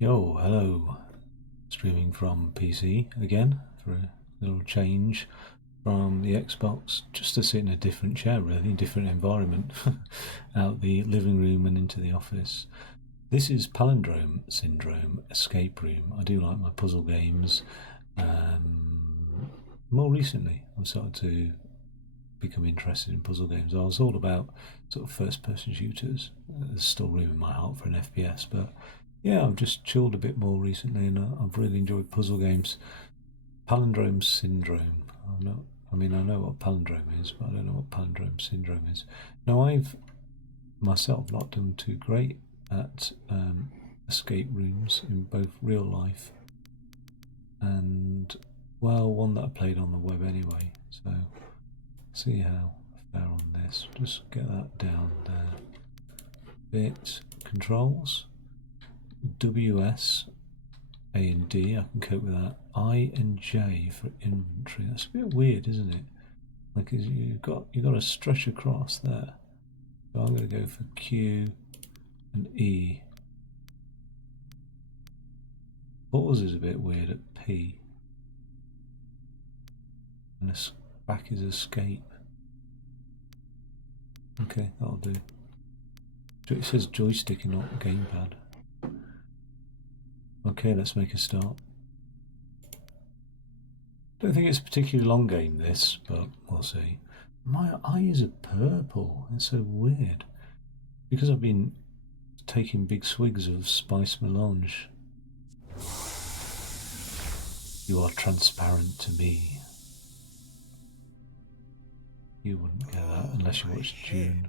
Yo, hello. Streaming from PC again for a little change from the Xbox, just to sit in a different chair, really, different environment, out the living room and into the office. This is Palindrome Syndrome Escape Room. I do like my puzzle games. More recently, I've started to become interested in puzzle games. I was all about sort of first-person shooters. There's still room in my heart for an FPS, but yeah, I've just chilled a bit more recently, and I've really enjoyed puzzle games. Palindrome Syndrome. I know what palindrome is, but I don't know what palindrome syndrome is. Now, I've myself not done too great at escape rooms in both real life and, well, one that I played on the web anyway. So, see how I fare on this. Just get that down there. Bit controls. WS, A and D, I can cope with that. I and J for inventory. That's a bit weird, isn't it? Like you've got to stretch across there. So I'm going to go for Q and E. Pause is a bit weird at P. And back is escape. Okay, that'll do. It says joystick and not gamepad. Okay, let's make a start. Don't think it's a particularly long game, this, but we'll see. My eyes are purple. It's so weird. Because I've been taking big swigs of spice melange. You are transparent to me. You wouldn't get that unless you watched June.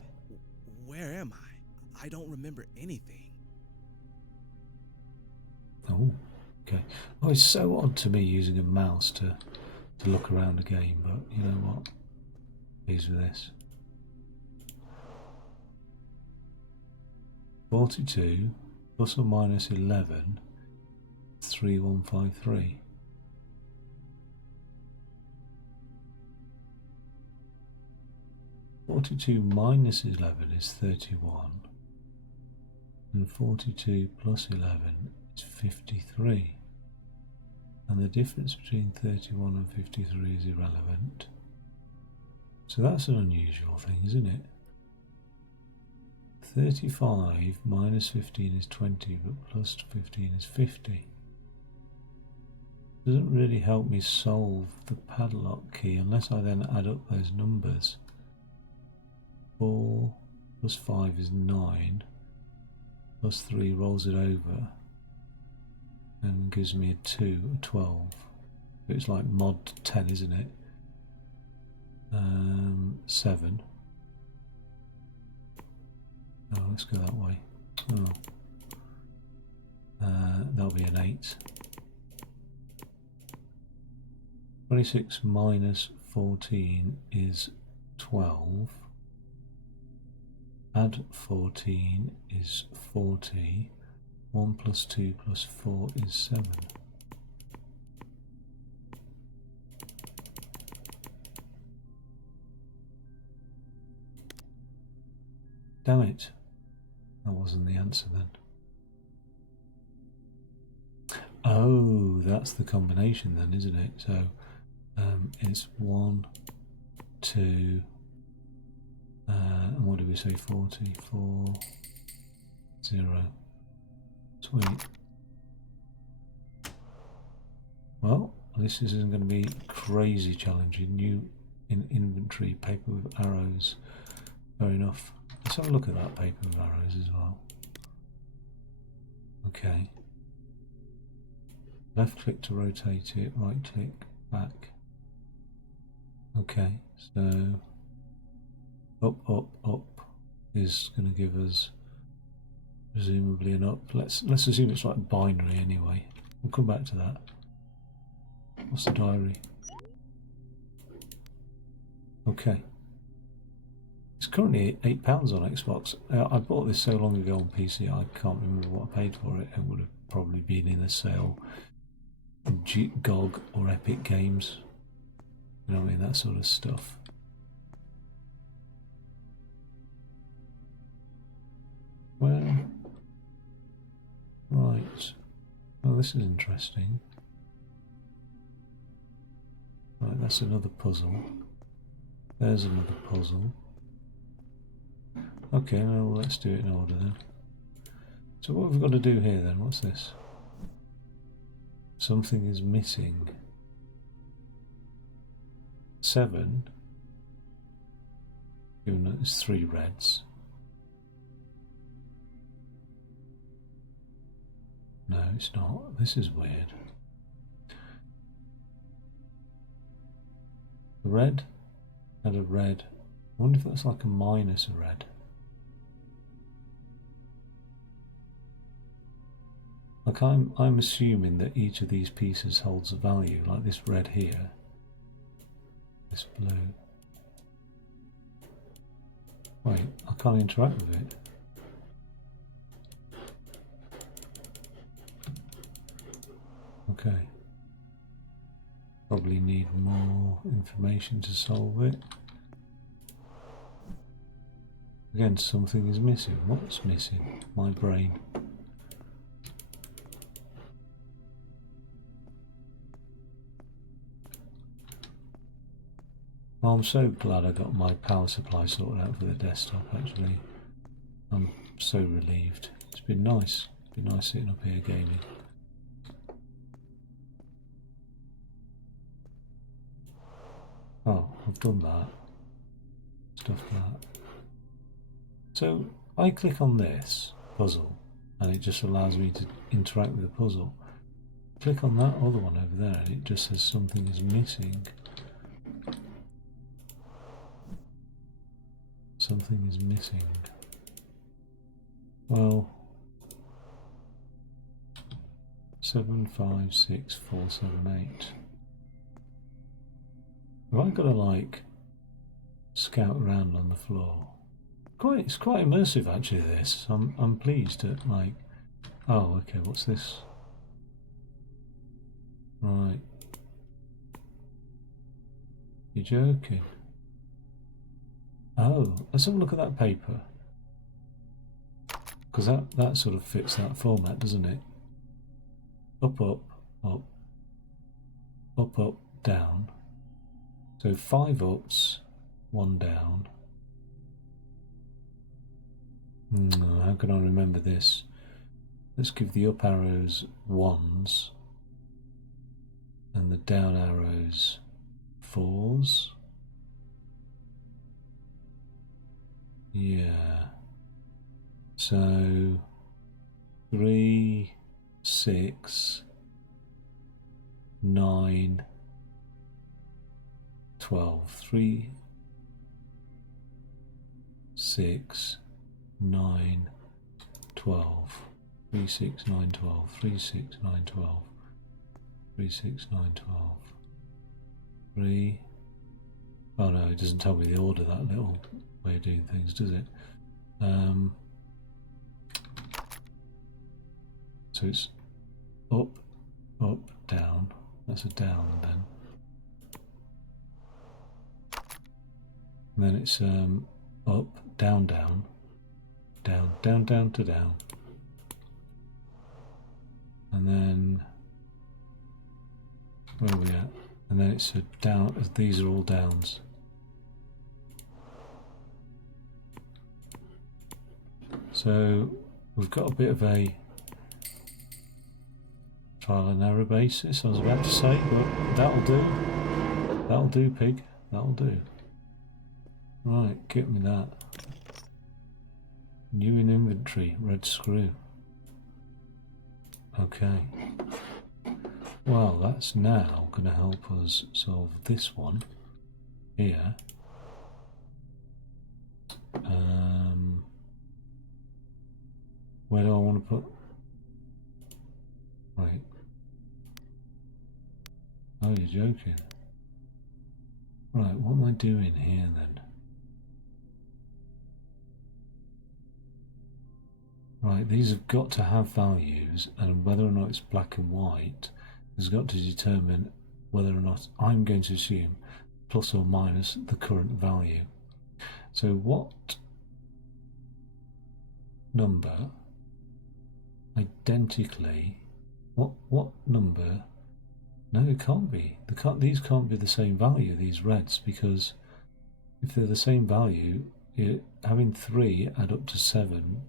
Where am I? I don't remember anything. Oh, okay. Oh, it's so odd to me using a mouse to look around a game, but you know what? Pleased with this. 42 plus or minus 11, 3153. (42 minus 11 is 31, and 42 plus 11 is 53. And the difference between 31 and 53 is irrelevant. So that's an unusual thing, isn't it? 35 minus 15 is 20, but plus 15 is 50. Doesn't really help me solve the padlock key unless I then add up those numbers. 4 plus 5 is 9, plus 3 rolls it over and gives me a 2, a 12. It's like mod 10, isn't it? 7. Oh, let's go that way. Oh. That'll be an 8. 26 minus 14 is 12. Add 14 is 40. 1 plus 2 plus 4 is 7. Damn it. That wasn't the answer then. Oh, that's the combination then, isn't it? So it's 1, 2, and what did we say? 40, 4, 0. Sweet. Well, this isn't going to be crazy challenging. New in inventory, paper with arrows. Fair enough. Let's have a look at that paper with arrows as well. Okay. Left click to rotate it, right click, back. Okay, so up, up, up is going to give us presumably an up. Let's assume it's like binary anyway. We'll come back to that. What's the diary? Okay. It's currently £8 on Xbox. I bought this so long ago on PC, I can't remember what I paid for it. It would have probably been in a sale. GOG or Epic Games. You know what I mean? That sort of stuff. Well, right. Oh, this is interesting. Right, that's another puzzle. There's another puzzle. Okay, well, let's do it in order then. So what have we got to do here then? What's this? Something is missing. 7. Given that it's 3 reds. No, it's not. This is weird. The red and a red. I wonder if that's like a minus a red. Like I'm assuming that each of these pieces holds a value, like this red here, this blue. Wait, I can't interact with it. Okay. Probably need more information to solve it. Again, something is missing. What's missing? My brain. Well, I'm so glad I got my power supply sorted out for the desktop, actually. I'm so relieved. It's been nice. It's been nice sitting up here gaming. Oh, I've done that. Stuff that. So I click on this puzzle and it just allows me to interact with the puzzle. Click on that other one over there and it just says something is missing. Something is missing. Well, 7, 5, 6, 4, 7, 8. Have I got to like scout around on the floor? It's quite immersive actually. This I'm pleased at like. Oh, okay. What's this? Right. You're joking. Oh, let's have a look at that paper. Because that sort of fits that format, doesn't it? Up, up, up. Up, up, down. So 5 ups, 1 down. How can I remember this? Let's give the up arrows 1s and the down arrows 4s. Yeah. So 3, 6, 9, 12. 3, 6, 9, 12. 3, 6, 9, 12. 3, 6, 9, 12. 3, 6, 9, 12. 3. Oh no, it doesn't tell me the order, that little way of doing things, does it? So it's up, up, down. That's a down then. And then it's up, down, down, down, down, down to down. And then where are we at? And then it's a down. These are all downs. So we've got a bit of a trial and error basis, I was about to say, but that'll do. That'll do, pig. That'll do. Right, get me that. New in inventory, red screw. Okay. Well, that's now going to help us solve this one here. Where do I want to put? Right. Oh, you're joking. Right, what am I doing here then? Right, these have got to have values, and whether or not it's black and white has got to determine whether or not I'm going to assume plus or minus the current value. So what number identically What number? No, it can't be. These can't be the same value, these reds, because if they're the same value, having 3 add up to 7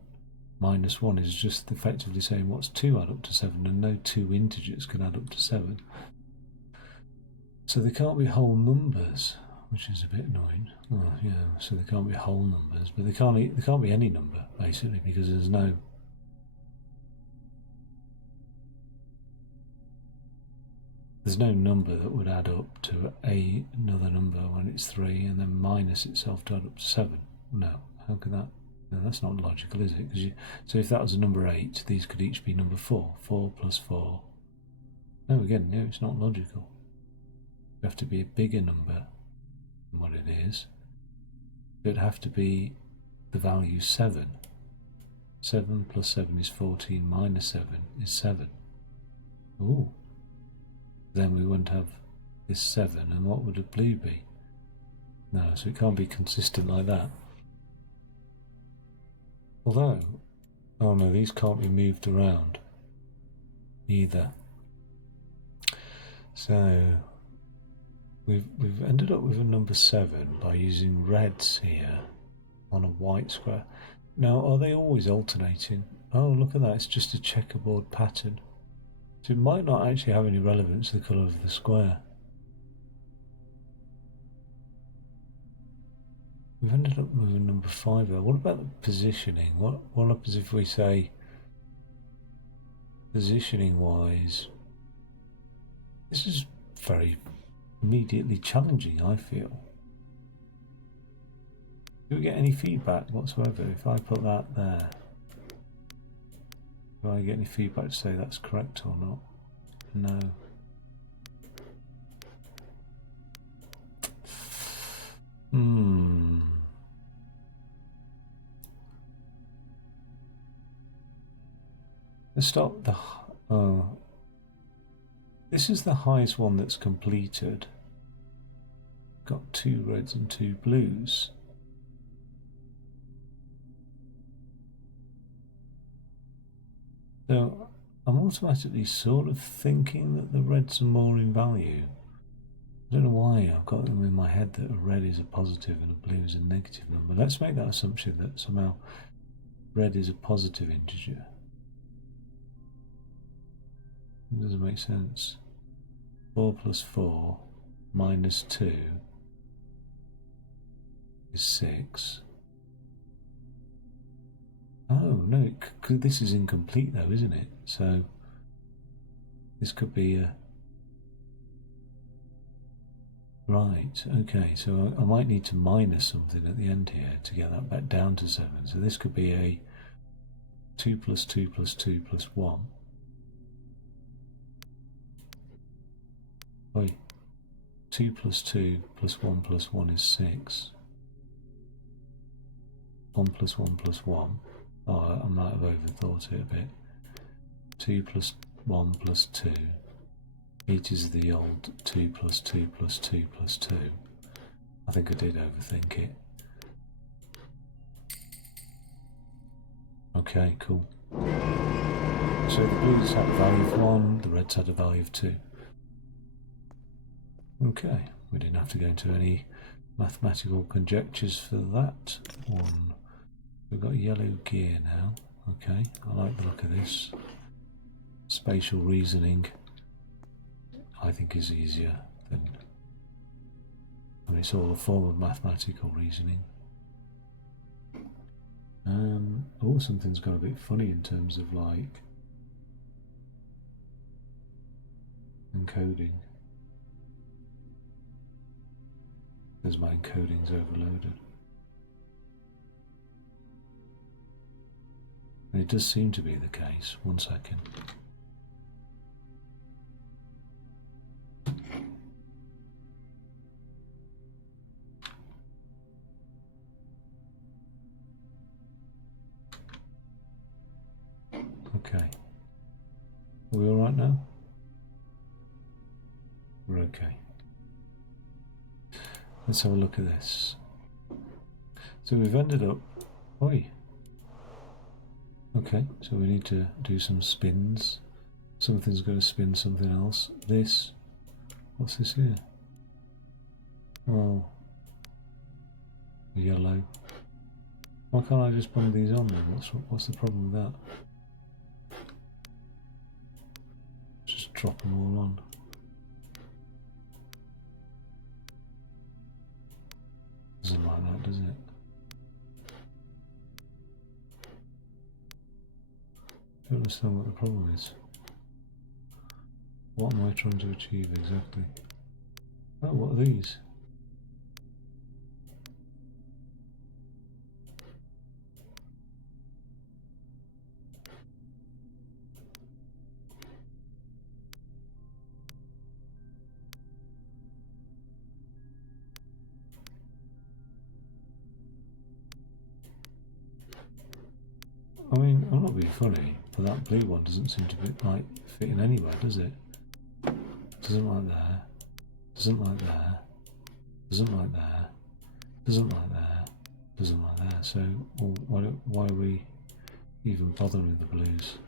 minus 1 is just effectively saying what's 2 add up to 7, and no two integers can add up to 7. So they can't be whole numbers, which is a bit annoying. Oh, yeah, so they can't be whole numbers, but they can't be any number, basically, because there's no number that would add up to another number when it's 3 and then minus itself to add up to 7. No, how can that? No, that's not logical, is it? So if that was a number 8, these could each be number 4. 4 plus 4. No, again, no, it's not logical. It'd have to be a bigger number than what it is. It'd have to be the value 7. 7 plus 7 is 14, minus 7 is 7. Ooh. Then we wouldn't have this 7, and what would a blue be? No, so it can't be consistent like that. Although, oh no, these can't be moved around either. So we've ended up with a number 7 by using reds here on a white square. Now, are they always alternating? Oh, look at that, it's just a checkerboard pattern. So it might not actually have any relevance to the colour of the square. We've ended up with a number 5 there. What about the positioning? What happens if we say positioning wise? This is very immediately challenging, I feel. Do we get any feedback whatsoever if I put that there? Do I get any feedback to say that's correct or not? No. Let's start the... this is the highest one that's completed. Got 2 reds and 2 blues. So I'm automatically sort of thinking that the reds are more in value. I don't know why I've got them in my head that a red is a positive and a blue is a negative number. Let's make that assumption that somehow red is a positive integer. It doesn't make sense. 4 plus 4 minus 2 is 6. Oh, no, this is incomplete though, isn't it? So this could be a... Right, okay, so I might need to minus something at the end here to get that back down to 7. So this could be a 2 plus 2 plus 2 plus 1. Wait, 2 plus 2 plus 1 is 6. 1 plus 1 plus 1. Oh, I might have overthought it a bit. 2 plus 1 plus 2. It is the old 2 plus 2 plus 2 plus 2. I think I did overthink it. Okay, cool. So the blues had a value of 1, the reds had a value of 2. Okay, we didn't have to go into any mathematical conjectures for that one. We've got yellow gear now. Okay, I like the look of this. Spatial reasoning, I think, is easier than... I mean, it's all a form of mathematical reasoning. Oh, something's got a bit funny in terms of, like, encoding. Because my encoding's overloaded. And it does seem to be the case. 1 second. Okay. Are we alright now? We're okay. Let's have a look at this. So we've ended up... Oi! Okay, so we need to do some spins. Something's going to spin something else. This. What's this here? Oh. Yellow. Why can't I just bung these on then? What's the problem with that? Just drop them all on. Doesn't like that, does it? I don't understand what the problem is. What am I trying to achieve exactly? Oh, what are these? I mean, I'm not being funny, but that blue one doesn't seem to be like fitting anywhere, does it? Doesn't like there. Doesn't like there. Doesn't like there. Doesn't like there. Doesn't like there. So, well, why are we even bothering with the blues?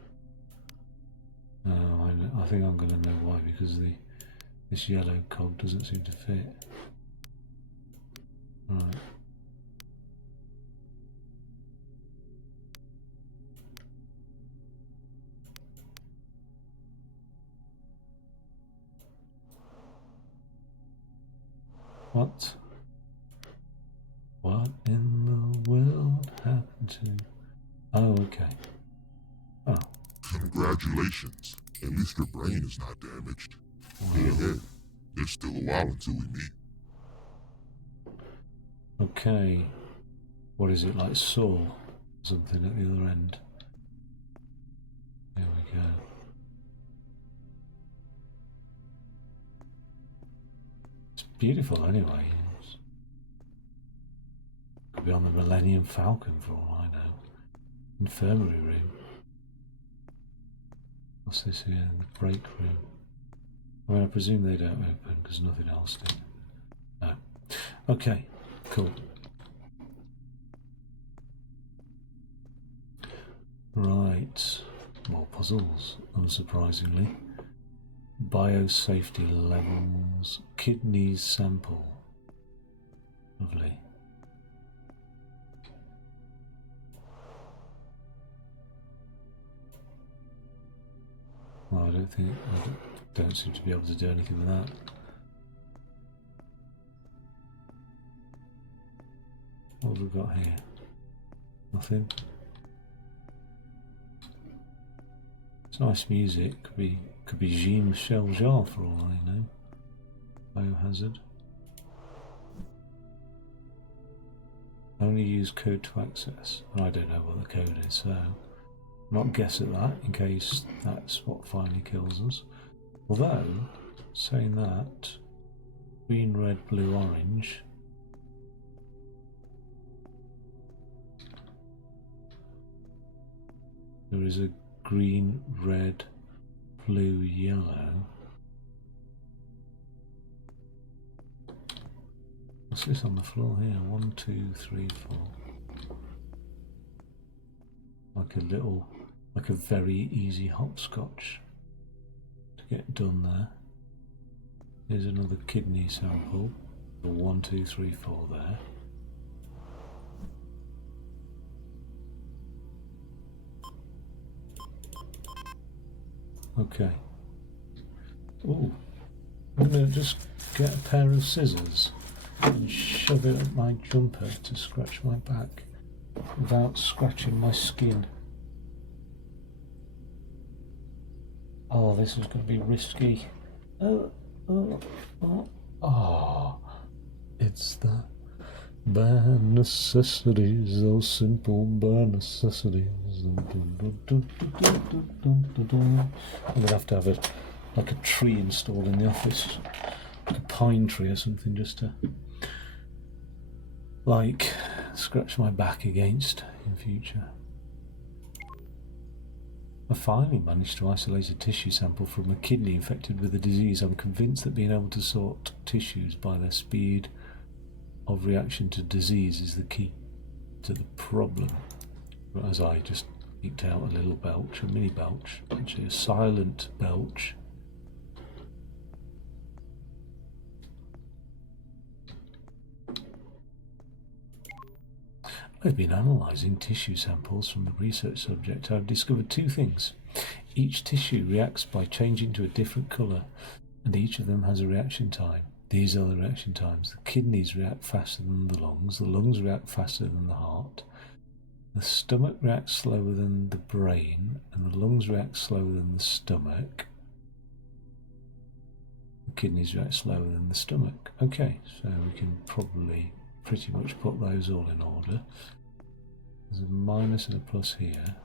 I think I'm going to know why, because this yellow cog doesn't seem to fit. Right. What? What in the world happened to... Oh, okay. Oh. Congratulations. At least your brain is not damaged. Go ahead. There's still a while until we meet. Okay. What is it, like Saw? Something at the other end. There we go. It's beautiful anyway. Could be on the Millennium Falcon for all I know. Infirmary room. What's this here? The break room. I mean, I presume they don't open because nothing else did. No. Okay, cool. Right. More puzzles, unsurprisingly. Biosafety levels. Kidneys sample. Lovely. Well, I don't seem to be able to do anything with that. What have we got here? Nothing. It's nice music. Could be Jean-Michel Jarre for all I know. Biohazard. Only use code to access. I don't know what the code is, so not guess at that in case that's what finally kills us. Although, saying that, green, red, blue, orange. There is a green, red, blue, yellow. What's this on the floor here? 1, 2, 3, 4. Like a very easy hopscotch to get done there. Here's another kidney sample. 1, 2, 3, 4 there. Okay. Oh, I'm going to just get a pair of scissors and shove it up my jumper to scratch my back without scratching my skin. Oh, this is going to be risky. Oh, it's the bare necessities, those simple bare necessities. I'm going to have like a tree installed in the office, like a pine tree or something, just to like scratch my back against in future. I finally managed to isolate a tissue sample from a kidney infected with the disease. I'm convinced that being able to sort tissues by their speed of reaction to disease is the key to the problem. As I just eked out a little belch, a mini belch, actually a silent belch. I've been analysing tissue samples from the research subject. I've discovered two things. Each tissue reacts by changing to a different colour, and each of them has a reaction time. These are the reaction times. The kidneys react faster than the lungs react faster than the heart, the stomach reacts slower than the brain, and the lungs react slower than the stomach. The kidneys react slower than the stomach. Okay, so we can probably pretty much put those all in order. There's a minus and a plus here.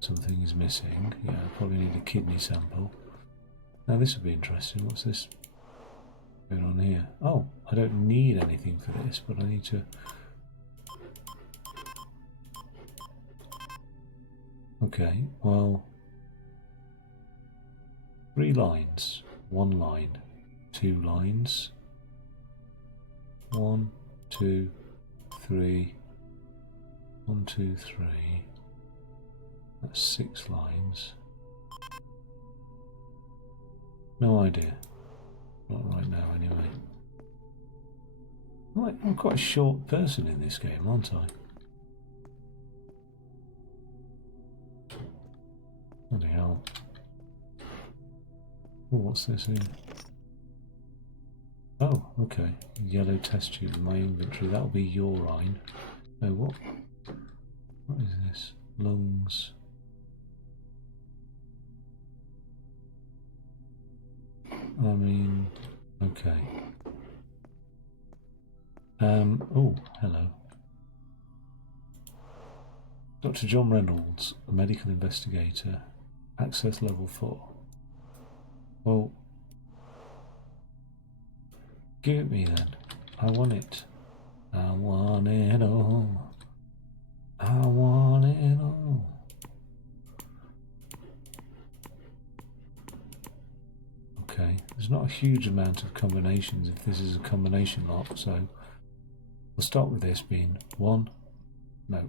Something is missing. Yeah, I probably need a kidney sample. Now this will be interesting. What's this going on here? Oh, I don't need anything for this, but I need to... Okay, well... 3 lines. 1 line. 2 lines. 1, 2, 3. 1, 2, 3. That's 6 lines. No idea. Not right now, anyway. I'm quite a short person in this game, aren't I? Bloody hell. Oh, what's this here? Oh, okay. Yellow test tube in my inventory. That'll be urine. Oh, what? What is this? Lungs. I mean, okay. Oh, hello. Dr. John Reynolds, a medical investigator. Access level 4. Well, give it me then. I want it. I want it all. I want it all. Okay, there's not a huge amount of combinations if this is a combination lock, so we'll start with this being 1. No.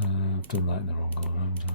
I've done that in the wrong order, haven't I?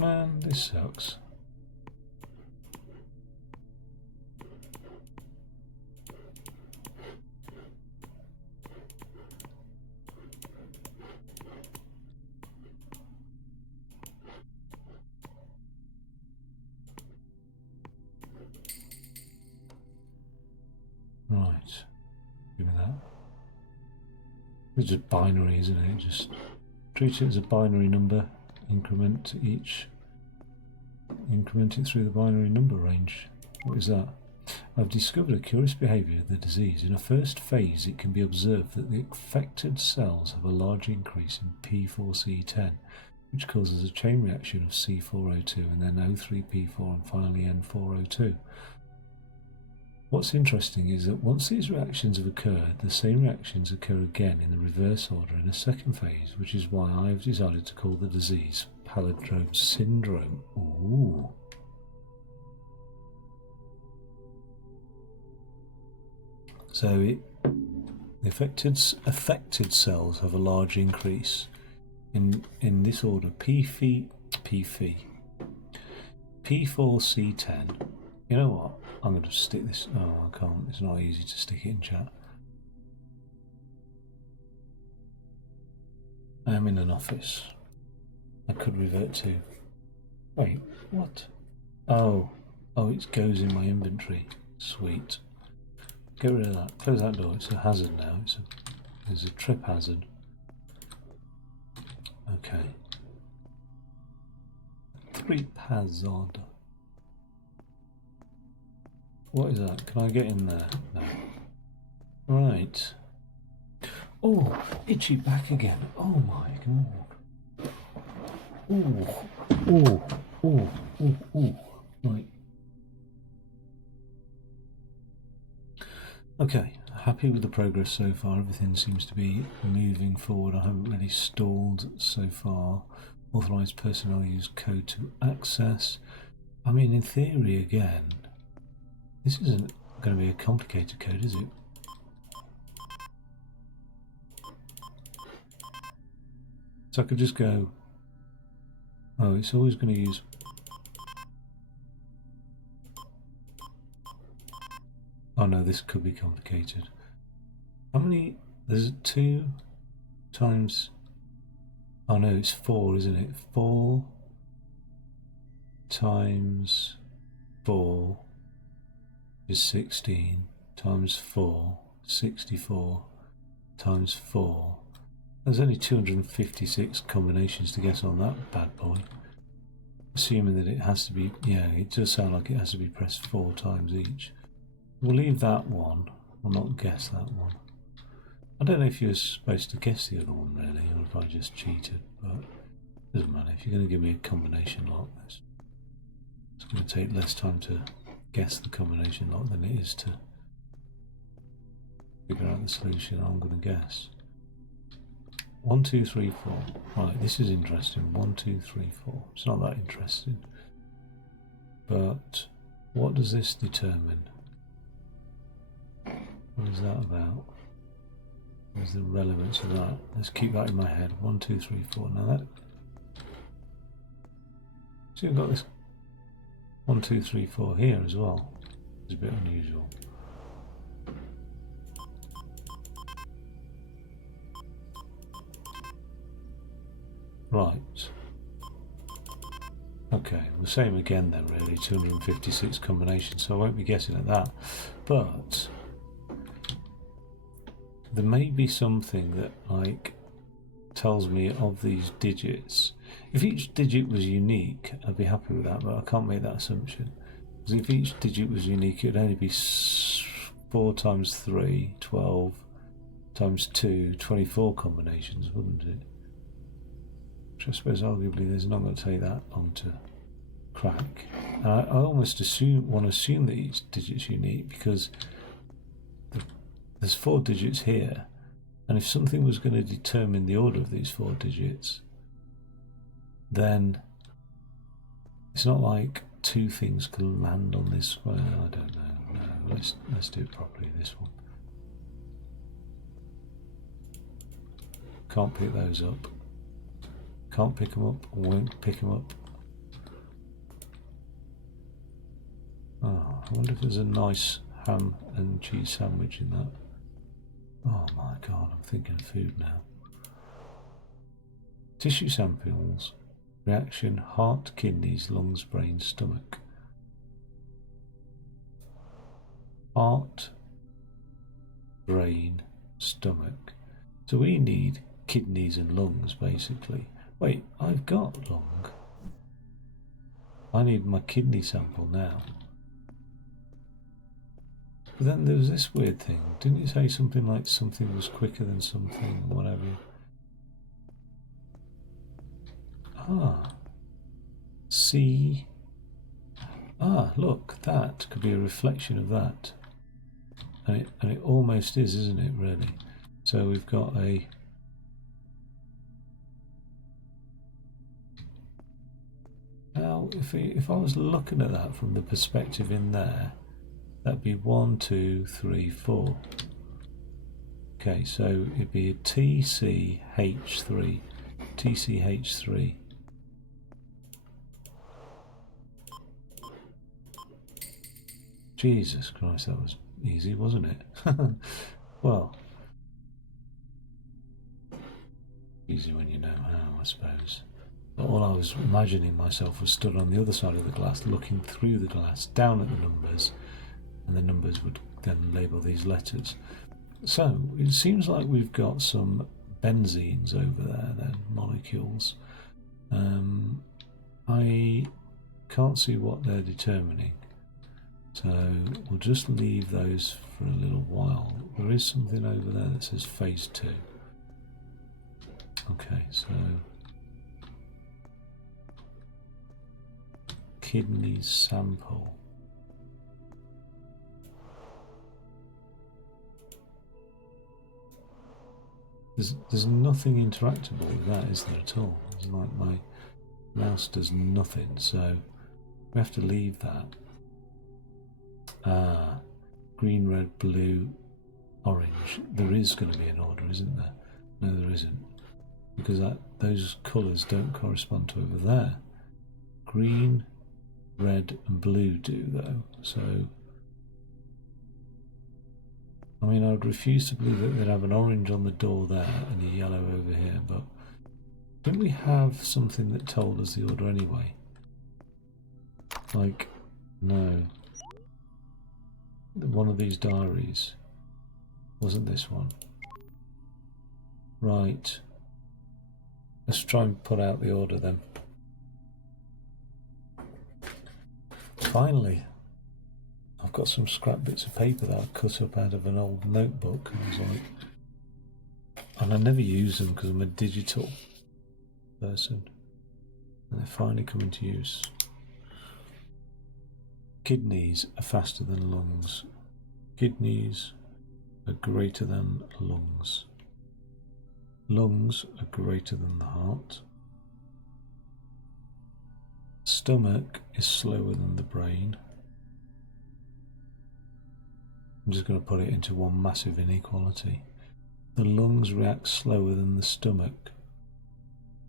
Man, this sucks. Right, give me that. It's just binary, isn't it? Just treat it as a binary number. Increment it through the binary number range. What is that? I've discovered a curious behaviour of the disease. In a first phase, it can be observed that the affected cells have a large increase in P4C10, which causes a chain reaction of C4O2 and then O3P4 and finally N4O2. What's interesting is that once these reactions have occurred, the same reactions occur again in the reverse order in a second phase, which is why I have decided to call the disease Palindrome syndrome. Ooh. So the affected cells have a large increase in this order P4C10. You know what? I'm going to stick this. Oh, I can't. It's not easy to stick it in chat. I am in an office. I could revert to. Wait, what? Oh, it goes in my inventory. Sweet. Get rid of that. Close that door. It's a hazard now. It's a There's a trip hazard. Okay. Trip hazard. What is that? Can I get in there? No. Right. Oh, itchy back again. Oh my god. Oh, oh, oh, oh, oh. Right. Okay, happy with the progress so far. Everything seems to be moving forward. I haven't really stalled so far. Authorised personnel use code to access. I mean, in theory, again, this isn't going to be a complicated code, is it? So I could just go, oh, it's always going to use, oh no, this could be complicated. How many, there's 2 times, oh no, it's 4, isn't it? 4 times 4 is 16, times 4, 64, times 4. There's only 256 combinations to guess on that bad boy. Assuming that it has to be, yeah, it does sound like it has to be pressed 4 times each. We'll leave that one. We'll not guess that one. I don't know if you're supposed to guess the other one really, or if I just cheated, but it doesn't matter. If you're going to give me a combination lock, it's going to take less time to guess the combination lock than it is to figure out the solution I'm going to guess. 1, 2, 3, 4. Right, this is interesting. 1, 2, 3, 4. It's not that interesting. But what does this determine? What is that about? What's the relevance of that? Let's keep that in my head. 1, 2, 3, 4. Now that. See, I've got this 1, 2, 3, 4 here as well. It's a bit unusual. Right. Okay, the same again then really, 256 combinations, so I won't be guessing at that. But there may be something that like tells me of these digits. If each digit was unique, I'd be happy with that, but I can't make that assumption. Because if each digit was unique, it would only be 4 times 3, 12, times 2, 24 combinations, wouldn't it? Which I suppose arguably there's not going to take that long to crack. I almost want to assume that each digit's unique because there's 4 digits here, and if something was going to determine the order of these 4 digits, then it's not like 2 things can land on this one. I don't know. No, let's do it properly. This one. Can't pick those up. Can't pick them up, won't pick them up. Oh, I wonder if there's a nice ham and cheese sandwich in that. Oh my god, I'm thinking of food now. Tissue samples. Reaction: heart, kidneys, lungs, brain, stomach. Heart, brain, stomach. So we need kidneys and lungs basically. Wait, I've got lung. I need my kidney sample now. But then there was this weird thing. Didn't you say something like something was quicker than something, whatever? Ah. See. Ah, look, that could be a reflection of that. And it almost is, isn't it, really? So we've got a... Now, if I was looking at that from the perspective in there, that'd be 1, 2, 3, 4. Okay, so it'd be a TCH3. TCH3. Jesus Christ, that was easy, wasn't it? Well, easy when you know how, I suppose. But all I was imagining myself was stood on the other side of the glass, looking through the glass, down at the numbers, and the numbers would then label these letters. So it seems like we've got some benzenes over there, then molecules. I can't see what they're determining, so we'll just leave those for a little while. There is something over there that says phase 2. Okay, so kidney sample. There's nothing interactable with that, is there, at all? It's like my mouse does nothing, so we have to leave that. Green, red, blue, orange. There is going to be an order, isn't there? No, there isn't, because those colours don't correspond to over there. Green, red and blue do, though, so I mean, I would refuse to believe that they'd have an orange on the door there and a yellow over here, but didn't we have something that told us the order anyway? Like, no. One of these diaries. Wasn't this one? Right. Let's try and put out the order then. Finally. I've got some scrap bits of paper that I cut up out of an old notebook, and I was like, and I never use them because I'm a digital person, and they're finally coming to use. Kidneys are faster than lungs. Kidneys are greater than lungs. Lungs are greater than the heart. Stomach is slower than the brain. I'm just going to put it into one massive inequality. The lungs react slower than the stomach.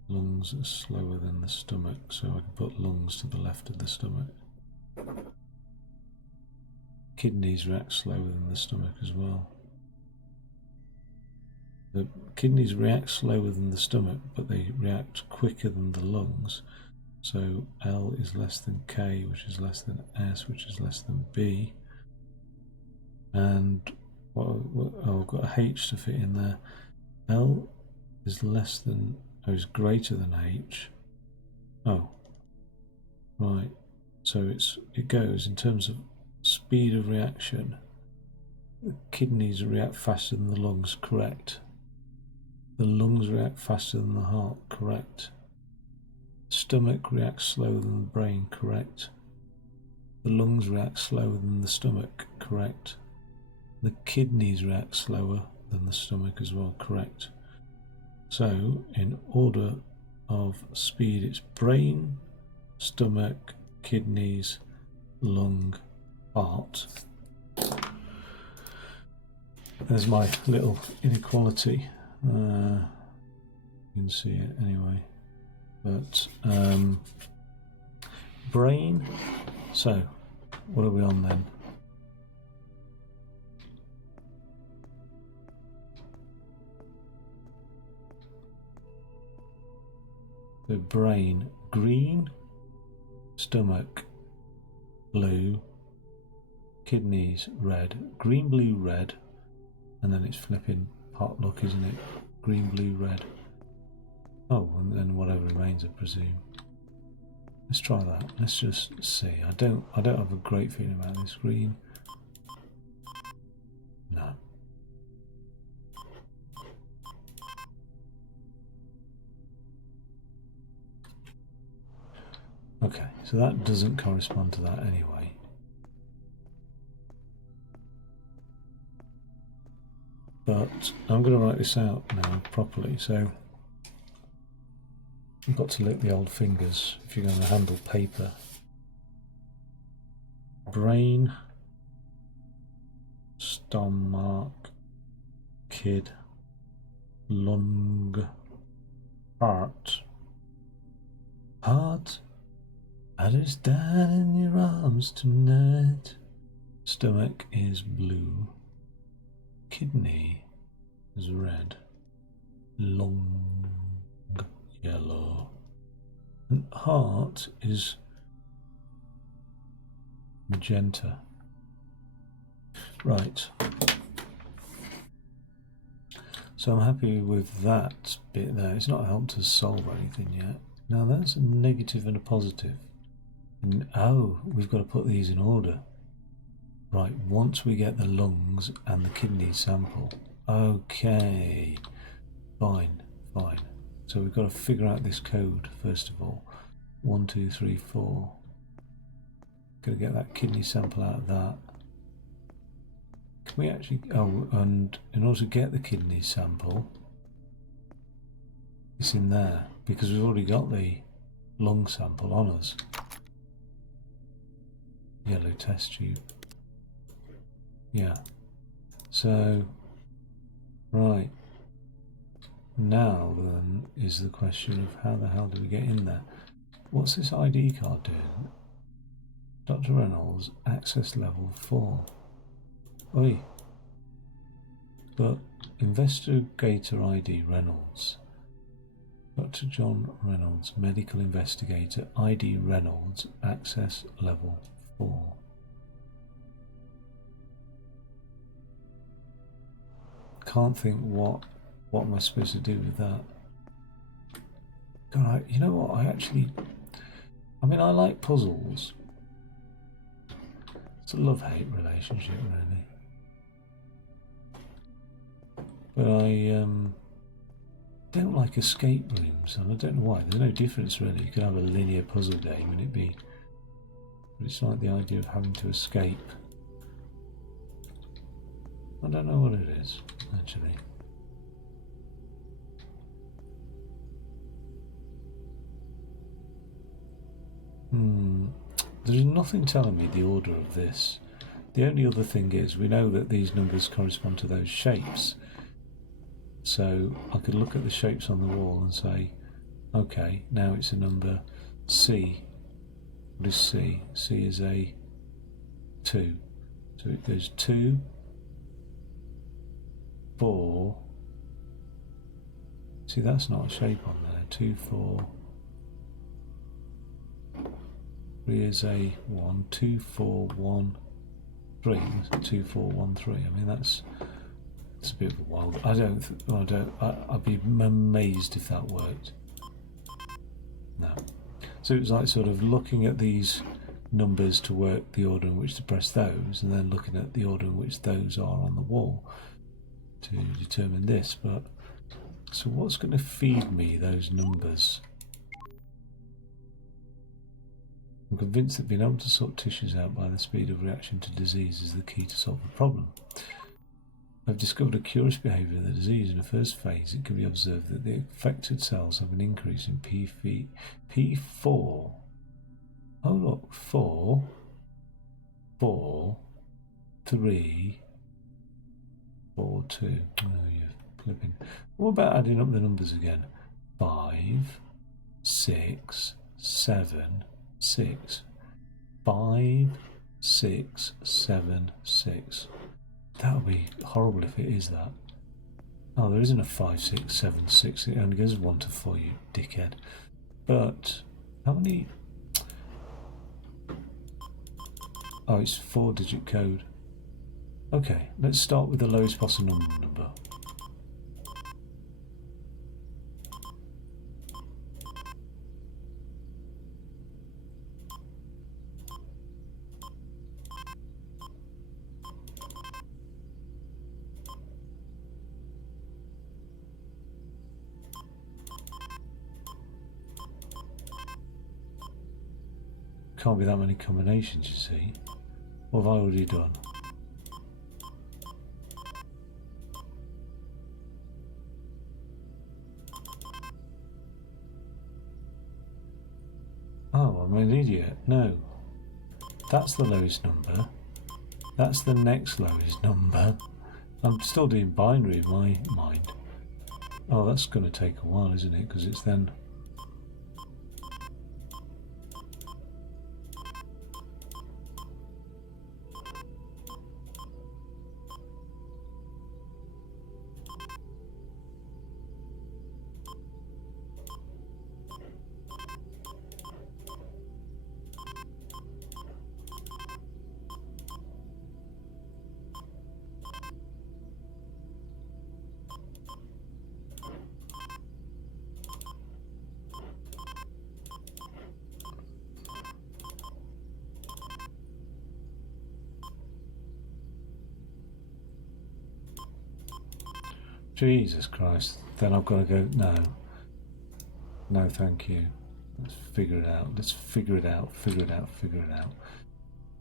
Lungs are slower than the stomach, so I can put lungs to the left of the stomach. Kidneys react slower than the stomach as well. The kidneys react slower than the stomach, but they react quicker than the lungs. So L is less than K, which is less than S, which is less than B. And I've got a H to fit in there. L is less than, is greater than H. Oh, right. So it goes in terms of speed of reaction. The kidneys react faster than the lungs, correct. The lungs react faster than the heart, correct. Stomach reacts slower than the brain, correct. The lungs react slower than the stomach, correct. The kidneys react slower than the stomach as well, correct. So, in order of speed, it's brain, stomach, kidneys, lung, heart. There's my little inequality. You can see it anyway. But brain. So, what are we on then? The brain, green, stomach, blue, kidneys, red, green, blue, red, and then it's flipping potluck, isn't it? Green, blue, red. Oh, and then whatever remains, I presume. Let's try that. Let's just see. I don't have a great feeling about this. Green. No. Okay, so that doesn't correspond to that anyway. But I'm going to write this out now properly. So you've got to lick the old fingers if you're going to handle paper. Brain, stomach, kid, lung, heart. Heart, I just died in your arms tonight. Stomach is blue. Kidney is red. Lung, yellow. And heart is magenta. Right. So I'm happy with that bit there. It's not helped us solve anything yet. Now that's a negative and a positive. And oh, we've got to put these in order. Right, once we get the lungs and the kidney sample. Okay, fine. So we've got to figure out this code first of all. 1, 2, 3, 4. Got to get that kidney sample out of that. Can we actually... Oh, and in order to get the kidney sample, it's in there, because we've already got the lung sample on us. Yellow test tube. Yeah. So, right. Now then is the question of how the hell do we get in there? What's this ID card doing? Dr. Reynolds, access level 4. Oi. But investigator ID Reynolds. Dr. John Reynolds, medical investigator, ID Reynolds, access level 4. Can't think what am I supposed to do with that. God, you know what, I mean, I like puzzles. It's a love-hate relationship, really. But I don't like escape rooms, and I don't know why. There's no difference, really. You could have a linear puzzle game, and it'd be... But it's like the idea of having to escape. I don't know what it is, actually. There's nothing telling me the order of this. The only other thing is, we know that these numbers correspond to those shapes. So I could look at the shapes on the wall and say, okay, now it's a number C. What is C? C is a 2. So it goes 2, 4. See, that's not a shape on there. 2, 4. 3 is a 1, 2, 4, 1, 3. 2, 4, 1, 3. I mean, that's a bit of a wild. I'd be amazed if that worked. No. So it was like sort of looking at these numbers to work the order in which to press those, and then looking at the order in which those are on the wall to determine this. But so what's going to feed me those numbers? I'm convinced that being able to sort tissues out by the speed of reaction to disease is the key to solve the problem. I've discovered a curious behaviour of the disease. In the first phase, it can be observed that the affected cells have an increase in P4. Oh look, 4, 4, 3, 4, 2. Oh, you're flipping. What about adding up the numbers again? 5, 6, 7, 6. 5, 6, 7, 6. That would be horrible if it is that. Oh, there isn't a 5, 6, 7, 6. It only goes 1 to 4, you dickhead. But how many? Oh, it's 4-digit code. Okay, let's start with the lowest possible number. Can't be that many combinations, you see. What have I already done? Oh, I'm an idiot. No. That's the lowest number. That's the next lowest number. I'm still doing binary in my mind. Oh, that's going to take a while, isn't it? Because it's then... Jesus Christ. Then I've got to go, no. No, thank you. Let's figure it out. Let's figure it out. Figure it out. Figure it out.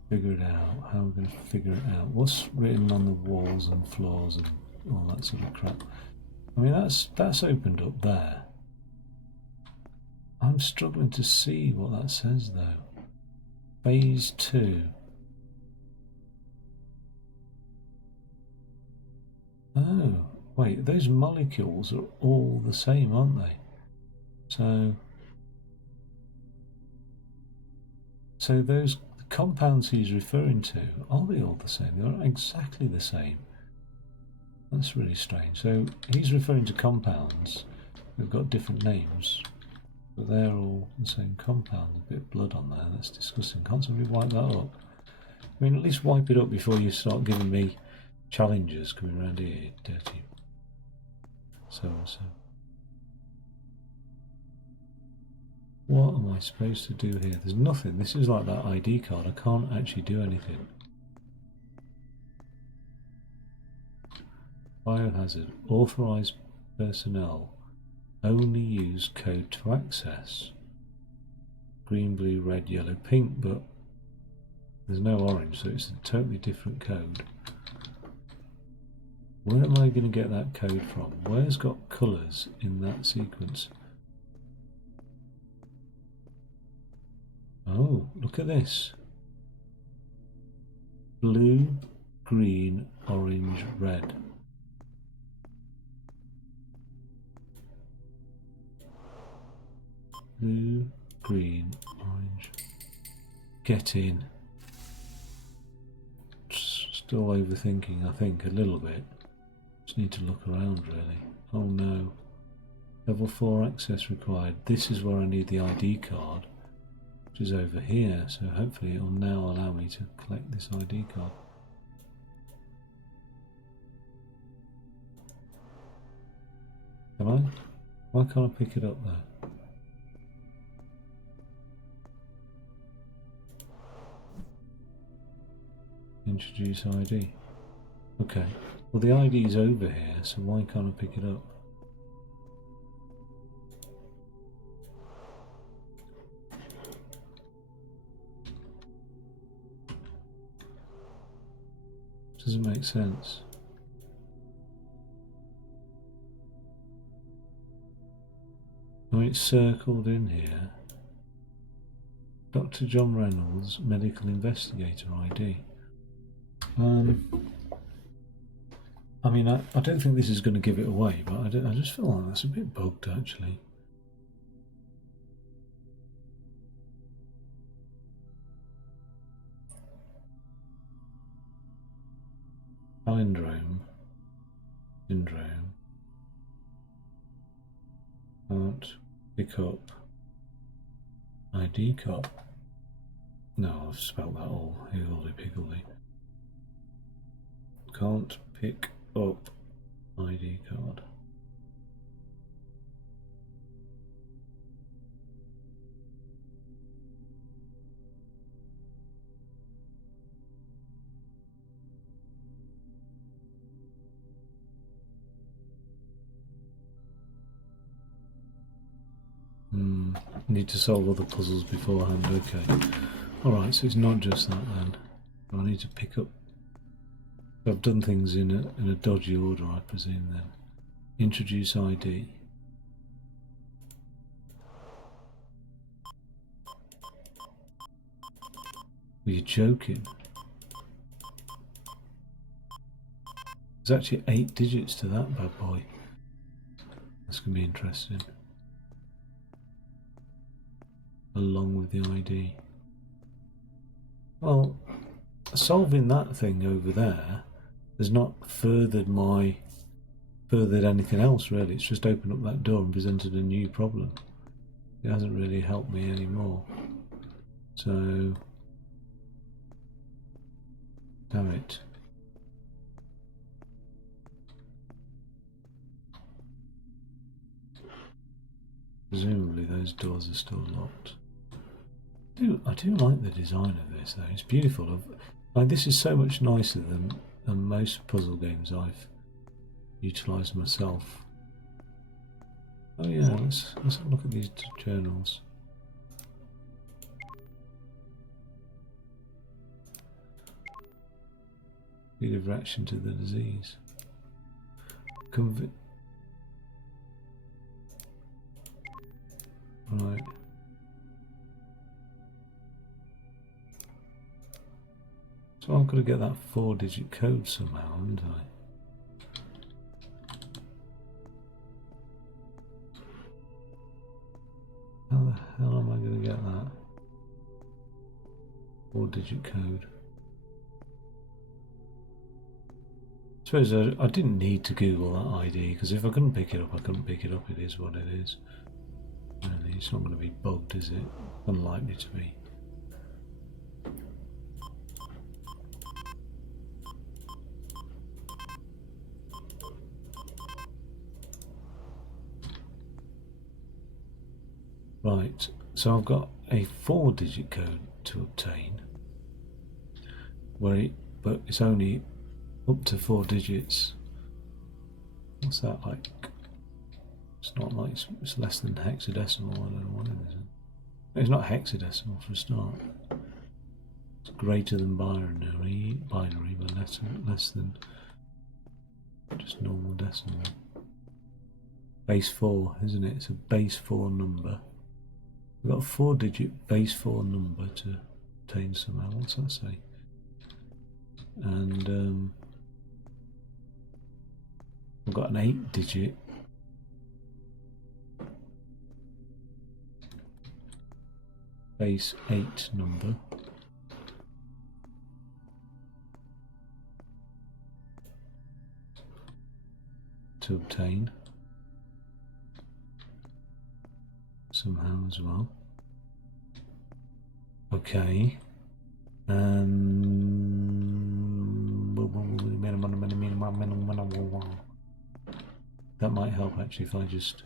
Figure it out. How are we going to figure it out? What's written on the walls and floors and all that sort of crap? I mean, that's opened up there. I'm struggling to see what that says though. Phase 2. Oh, wait, those molecules are all the same, aren't they? So those compounds he's referring to, are they all the same? They're exactly the same. That's really strange. So he's referring to compounds that've got different names, but they're all the same compound. A bit of blood on there, that's disgusting. Can't somebody wipe that up? I mean, at least wipe it up before you start giving me challenges coming around here, dirty. So. What am I supposed to do here? There's nothing. This is like that ID card. I can't actually do anything. Biohazard. Authorized personnel only use code to access. Green, blue, red, yellow, pink, but there's no orange, so it's a totally different code. Where am I going to get that code from? Where's got colours in that sequence? Oh, look at this. Blue, green, orange, red. Blue, green, orange. Get in. Still overthinking, I think, a little bit. Just need to look around, really. Oh no. Level 4 access required. This is where I need the ID card, which is over here, so hopefully it will now allow me to collect this ID card. Am I? Why can't I pick it up there? Introduce ID. Okay. Well, the ID is over here, so why can't I pick it up? Doesn't make sense. I mean, it's circled in here. Dr. John Reynolds, Medical Investigator ID. I mean, I don't think this is going to give it away, but I just feel like that's a bit bugged, actually. Palindrome. Syndrome. Can't pick up ID card. No, I've spelt that all higgledy-piggledy. Can't pick up ID card. Need to solve other puzzles beforehand, okay. Alright, so it's not just that then. I need to pick up... I've done things in a dodgy order, I presume then. Introduce ID. Are you joking? There's actually 8 digits to that bad boy. That's going to be interesting. Along with the ID. Well, solving that thing over there has not furthered anything else really. It's just opened up that door and presented a new problem. It hasn't really helped me anymore. So, damn it. Presumably those doors are still locked. I do like the design of this though, it's beautiful. Like, this is so much nicer than most puzzle games I've utilise myself. Oh yeah, let's have a look at these journals. Speed of reaction to the disease. Right. So I've got to get that 4-digit code somehow, haven't I? How the hell am I going to get that 4-digit code? I suppose I didn't need to Google that ID, because if I couldn't pick it up, I couldn't pick it up. It is what it is. And it's not going to be bugged, is it? Unlikely to be. Right, so I've got a 4-digit code to obtain, but it's only up to 4 digits. What's that like? It's not like it's less than hexadecimal. I don't know what it is. It's not hexadecimal for a start. It's greater than binary, but less than just normal decimal. Base 4, isn't it? It's a base 4 number. We've got a 4-digit base 4 number to obtain somehow. What's that say? And we've got an 8-digit base 8 number. To obtain somehow as well. Okay. That might help actually if I just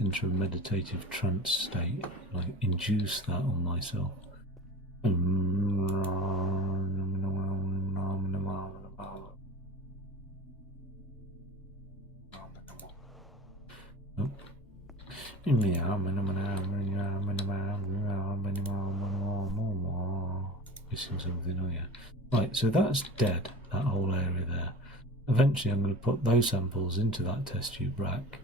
enter a meditative trance state, like induce that on myself. Oh. Missing something, oh yeah. Right, so that's dead, that whole area there. Eventually I'm going to put those samples into that test tube rack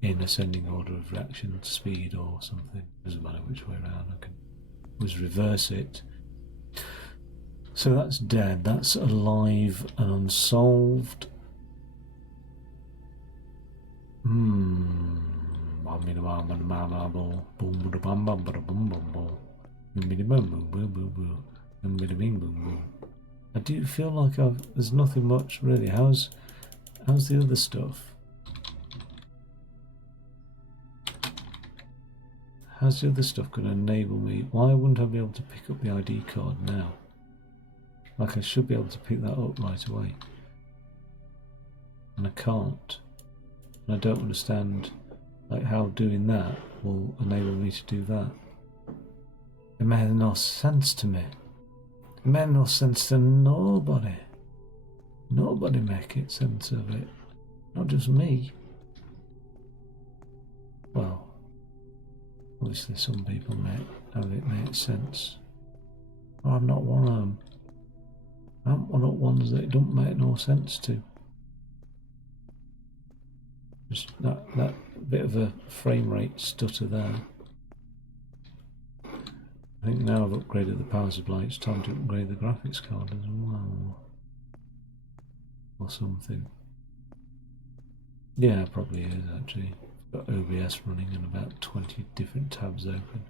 in ascending order of reaction speed or something. Doesn't matter which way around, I can always reverse it. So that's dead, that's alive and unsolved. I do feel like there's nothing much really. How's the other stuff? How's the other stuff going to enable me? Why wouldn't I be able to pick up the ID card now? Like I should be able to pick that up right away. And I can't. And I don't understand like how doing that will enable me to do that. It made no sense to me. It made no sense to nobody. Nobody make it sense of it. Not just me. Well, obviously some people have it make sense. But I'm not one of them. I'm one of the ones that it don't make no sense to. Just that bit of a frame rate stutter there. I think now I've upgraded the power supply, it's time to upgrade the graphics card as well. Or something. Yeah, it probably is actually. Got OBS running and about 20 different tabs open.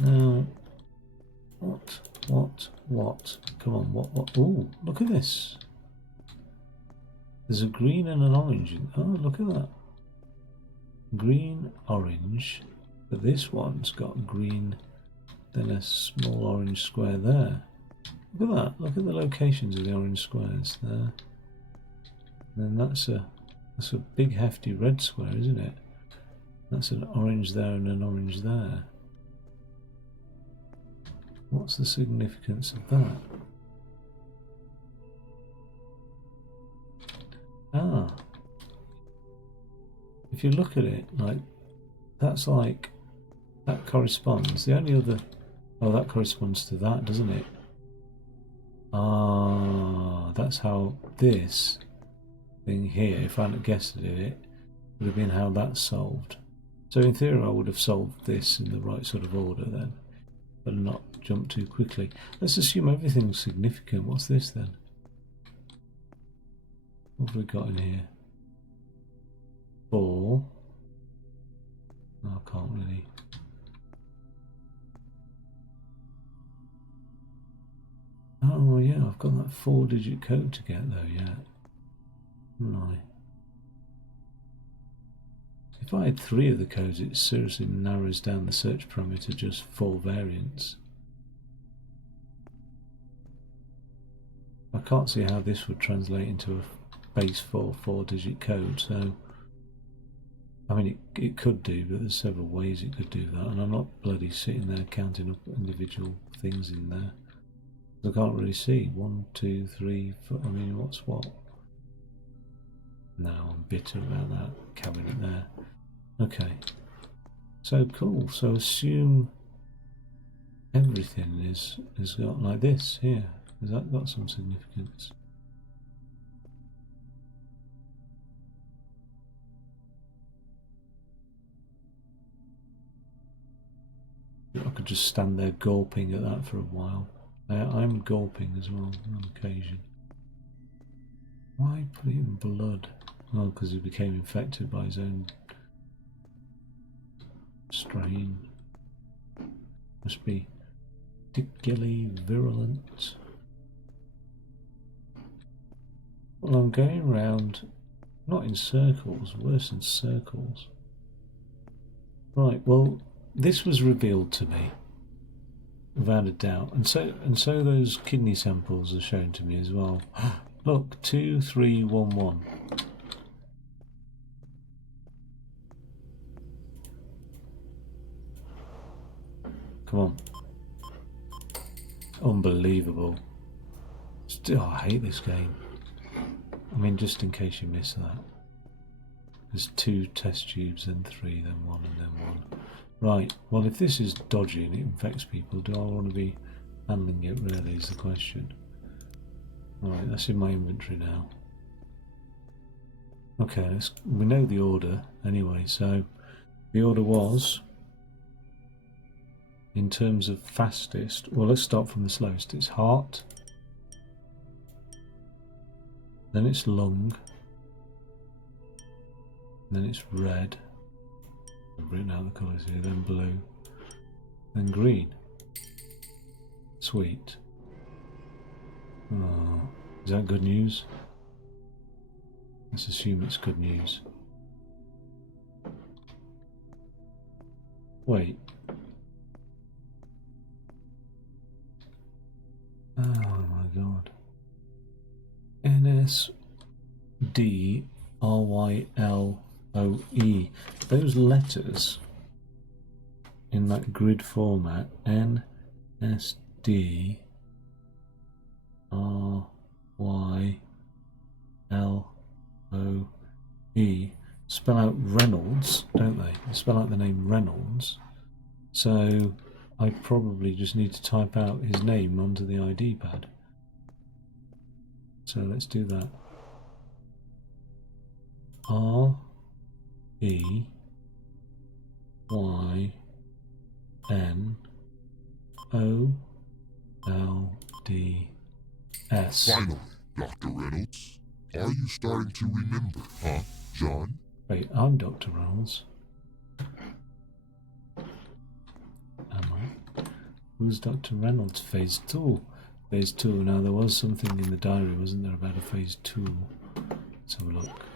Now, what? Come on, what? Oh, look at this. There's a green and an orange. Oh, look at that. Green, orange. But this one's got green, then a small orange square there. Look at that. Look at the locations of the orange squares there. And then that's a big hefty red square, isn't it? That's an orange there and an orange there. What's the significance of that? if you look at it, like, that's like, that corresponds. The only other, oh, that corresponds to that, doesn't it? Ah, that's how this thing here, if I hadn't guessed at it, would have been how that's solved. So in theory I would have solved this in the right sort of order then, but not jump too quickly. Let's assume everything's significant. What's this then? What have we got in here? 4. Oh, I can't really. Oh yeah, I've got that 4-digit code to get though, yeah. Haven't I? If I had 3 of the codes, it seriously narrows down the search parameter to just 4 variants. I can't see how this would translate into a base 4-digit code, so I mean it could do, but there's several ways it could do that, and I'm not bloody sitting there counting up individual things in there. I can't really see. 1, 2, 3, 4. I mean, what's what? No, I'm bitter about that cabinet there. Okay. So cool. So assume everything is got like this here. Has that got some significance? I could just stand there gulping at that for a while. I'm gulping as well on occasion. Why put it in blood? Oh, because he became infected by his own strain. Must be particularly virulent. Well, I'm going round, not in circles, worse than circles. Right, well, this was revealed to me, without a doubt, and so those kidney samples are shown to me as well. Look, 2311. Come on. Unbelievable. Still, I hate this game. I mean, just in case you missed that. There's 2 test tubes, then 3, then 1, and then 1. Right, well, if this is dodgy and it infects people, do I want to be handling it really is the question. Right, that's in my inventory now. Okay, we know the order anyway, so the order was, in terms of fastest, well, let's start from the slowest. It's heart, then it's lung, then it's red. I've written out the colours here, then blue, then green. Sweet. Oh, is that good news? Let's assume it's good news. Wait. Oh my god. NSDRYLOE. Those letters in that grid format, NSDRYLOE, spell out Reynolds, don't they? They spell out the name Reynolds. So I probably just need to type out his name onto the ID pad. So let's do that. REYNOLDS. Finally, Dr. Reynolds. Are you starting to remember, huh, John? Wait, I'm Dr. Reynolds. Am I? Who's Dr. Reynolds? Phase 2. Phase 2. Now, there was something in the diary, wasn't there, about a phase 2? Let's have a look.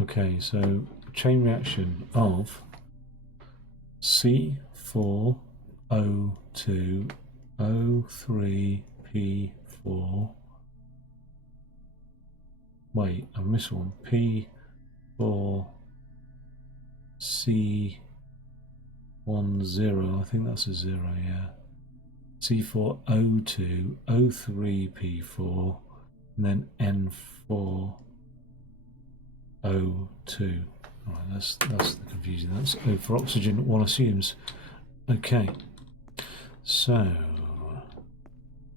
Okay, so chain reaction of C4O2O3P4. Wait, I missed one. P4C10. I think that's a 0, yeah. C4O2, O3P4, and then N4. O2. Right, that's the confusion. That's O for oxygen, one assumes. Okay. So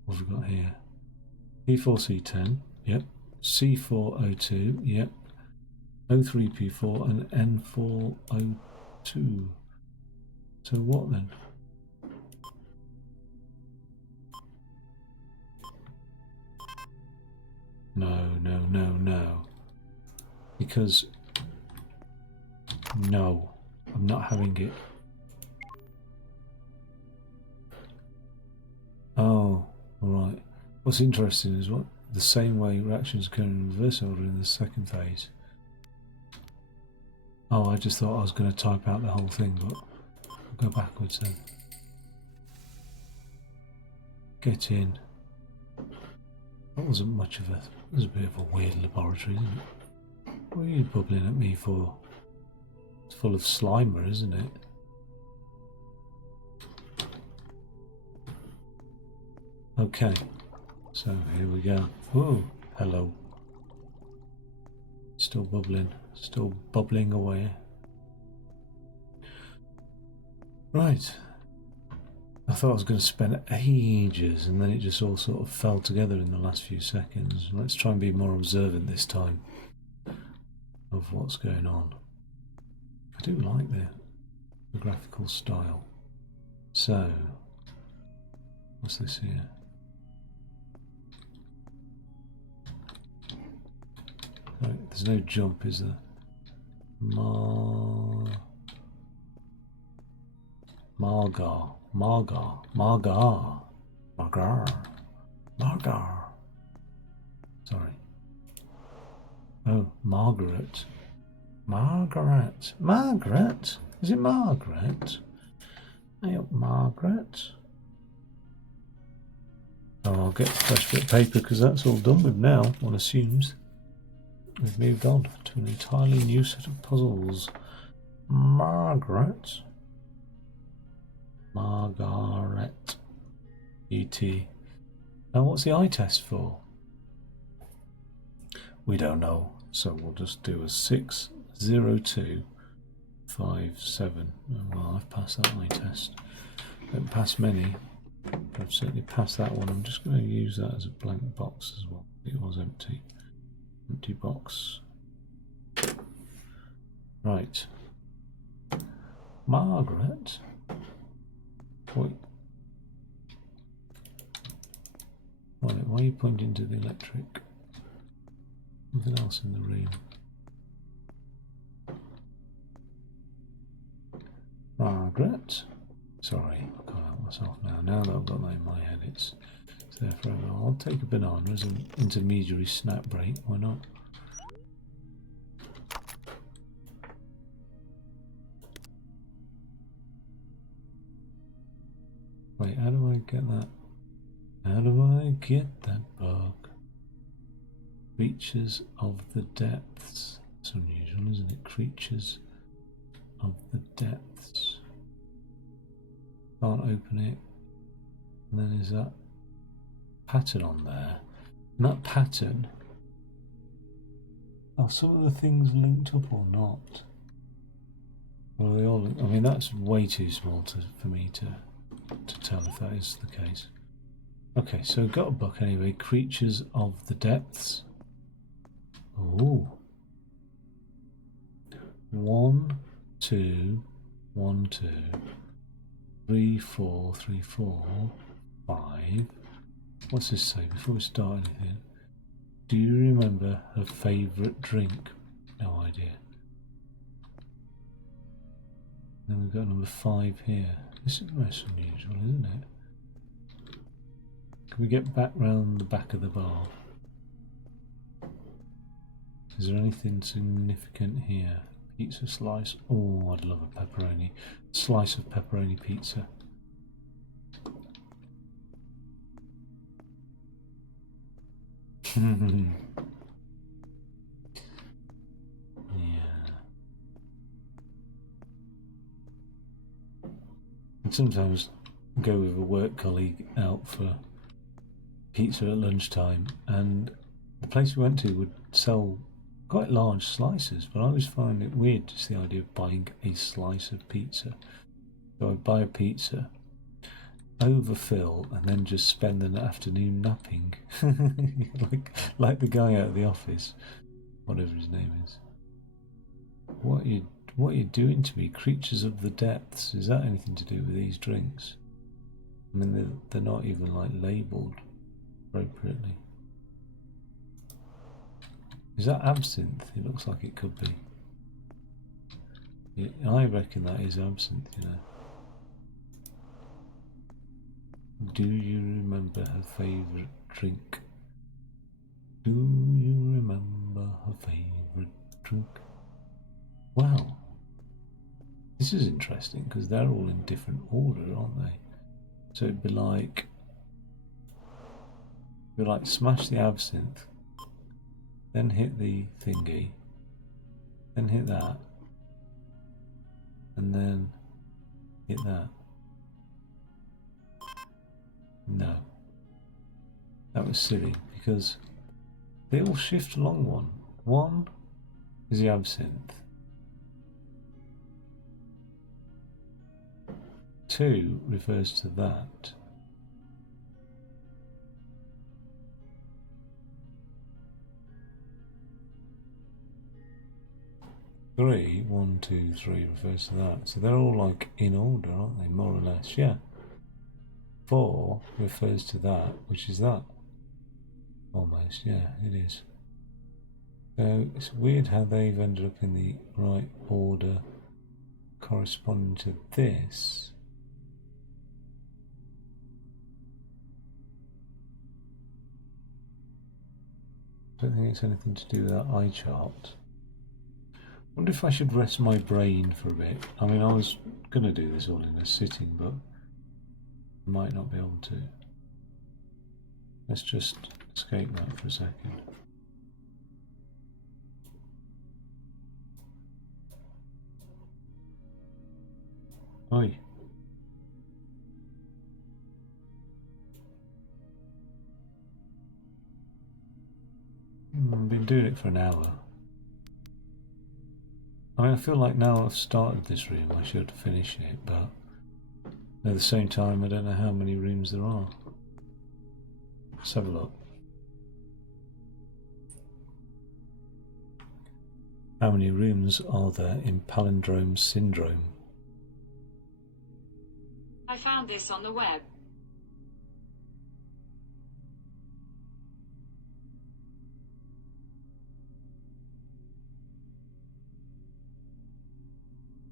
what have we got here? P4C10, yep. C4O2, yep. O3P4 and N4O2. So what then? No. Because no, I'm not having it. Oh, alright. What's interesting is what the same way reactions occur in reverse order in the second phase. Oh, I just thought I was going to type out the whole thing, but I'll go backwards then. Get in. That wasn't much of a... It was a bit of a weird laboratory, isn't it? What are you bubbling at me for? It's full of Slimer, isn't it? Okay, so here we go. Oh, hello. Still bubbling away. Right. I thought I was going to spend ages, and then it just all sort of fell together in the last few seconds. Let's try and be more observant this time of what's going on. I do like the graphical style. So, what's this here? Right, there's no jump, is there? Margar. Sorry. Oh, Margaret. Margaret? Is it Margaret? Hey up, Margaret. Oh, I'll get a fresh bit of paper because that's all done with now, one assumes. We've moved on to an entirely new set of puzzles. Margaret. E.T. Now what's the eye test for? We don't know, so we'll just do a 60257. Well, I've passed that eye test. Don't pass many. I've certainly passed that one. I'm just going to use that as a blank box as well. It was empty. Empty box. Right. Margaret. Wait. Right, why are you pointing to the electric? Nothing else in the room. Margaret. Sorry, I can't help myself now. Now that I've got that in my head, it's there forever. I'll take a banana as an intermediary snack break. Why not? Wait, how do I get that? How do I get that bug? Creatures of the depths. It's unusual, isn't it? Creatures of the depths. Can't open it. And then there's that pattern on there. And that pattern, are some of the things linked up or not? Well, they all. I mean, that's way too small for me to tell if that is the case. Okay, so we've got a book anyway. Creatures of the depths. Ooh. 1, 2, 1, 2, 3, 4, 3, 4, 5. What's this say before we start anything? Do you remember her favourite drink? No idea. Then we've got number 5 here. This is most unusual, isn't it? Can we get back round the back of the bar? Is there anything significant here? Pizza slice. Oh, I'd love a pepperoni. Slice of pepperoni pizza. Yeah. And sometimes go with a work colleague out for pizza at lunchtime, and the place we went to would sell quite large slices, but I always find it weird just the idea of buying a slice of pizza. So I buy a pizza, overfill, and then just spend the afternoon napping, like the guy out of the office, whatever his name is. What are you doing to me, creatures of the depths? Is that anything to do with these drinks? I mean, they're not even like labelled appropriately. Is that absinthe? It looks like it could be. Yeah, I reckon that is absinthe, you know. Do you remember her favourite drink? Do you remember her favourite drink? Wow. This is interesting because they're all in different order, aren't they? So it'd be like smash the absinthe, then hit the thingy, then hit that, and then hit that. No. That was silly because they all shift along one. One is the absinthe. 2 refers to that. 3, 1, 2, 3 refers to that. So they're all like in order, aren't they? More or less, yeah. 4 refers to that, which is that. Almost, yeah, it is. So it's weird how they've ended up in the right order corresponding to this. I don't think it's anything to do with that eye chart. I wonder if I should rest my brain for a bit. I mean, I was going to do this all in a sitting, but I might not be able to. Let's just escape that for a second. Oi. I've been doing it for an hour. I mean, I feel like now I've started this room, I should finish it, but at the same time, I don't know how many rooms there are. Let's have a look. How many rooms are there in Palindrome Syndrome? I found this on the web.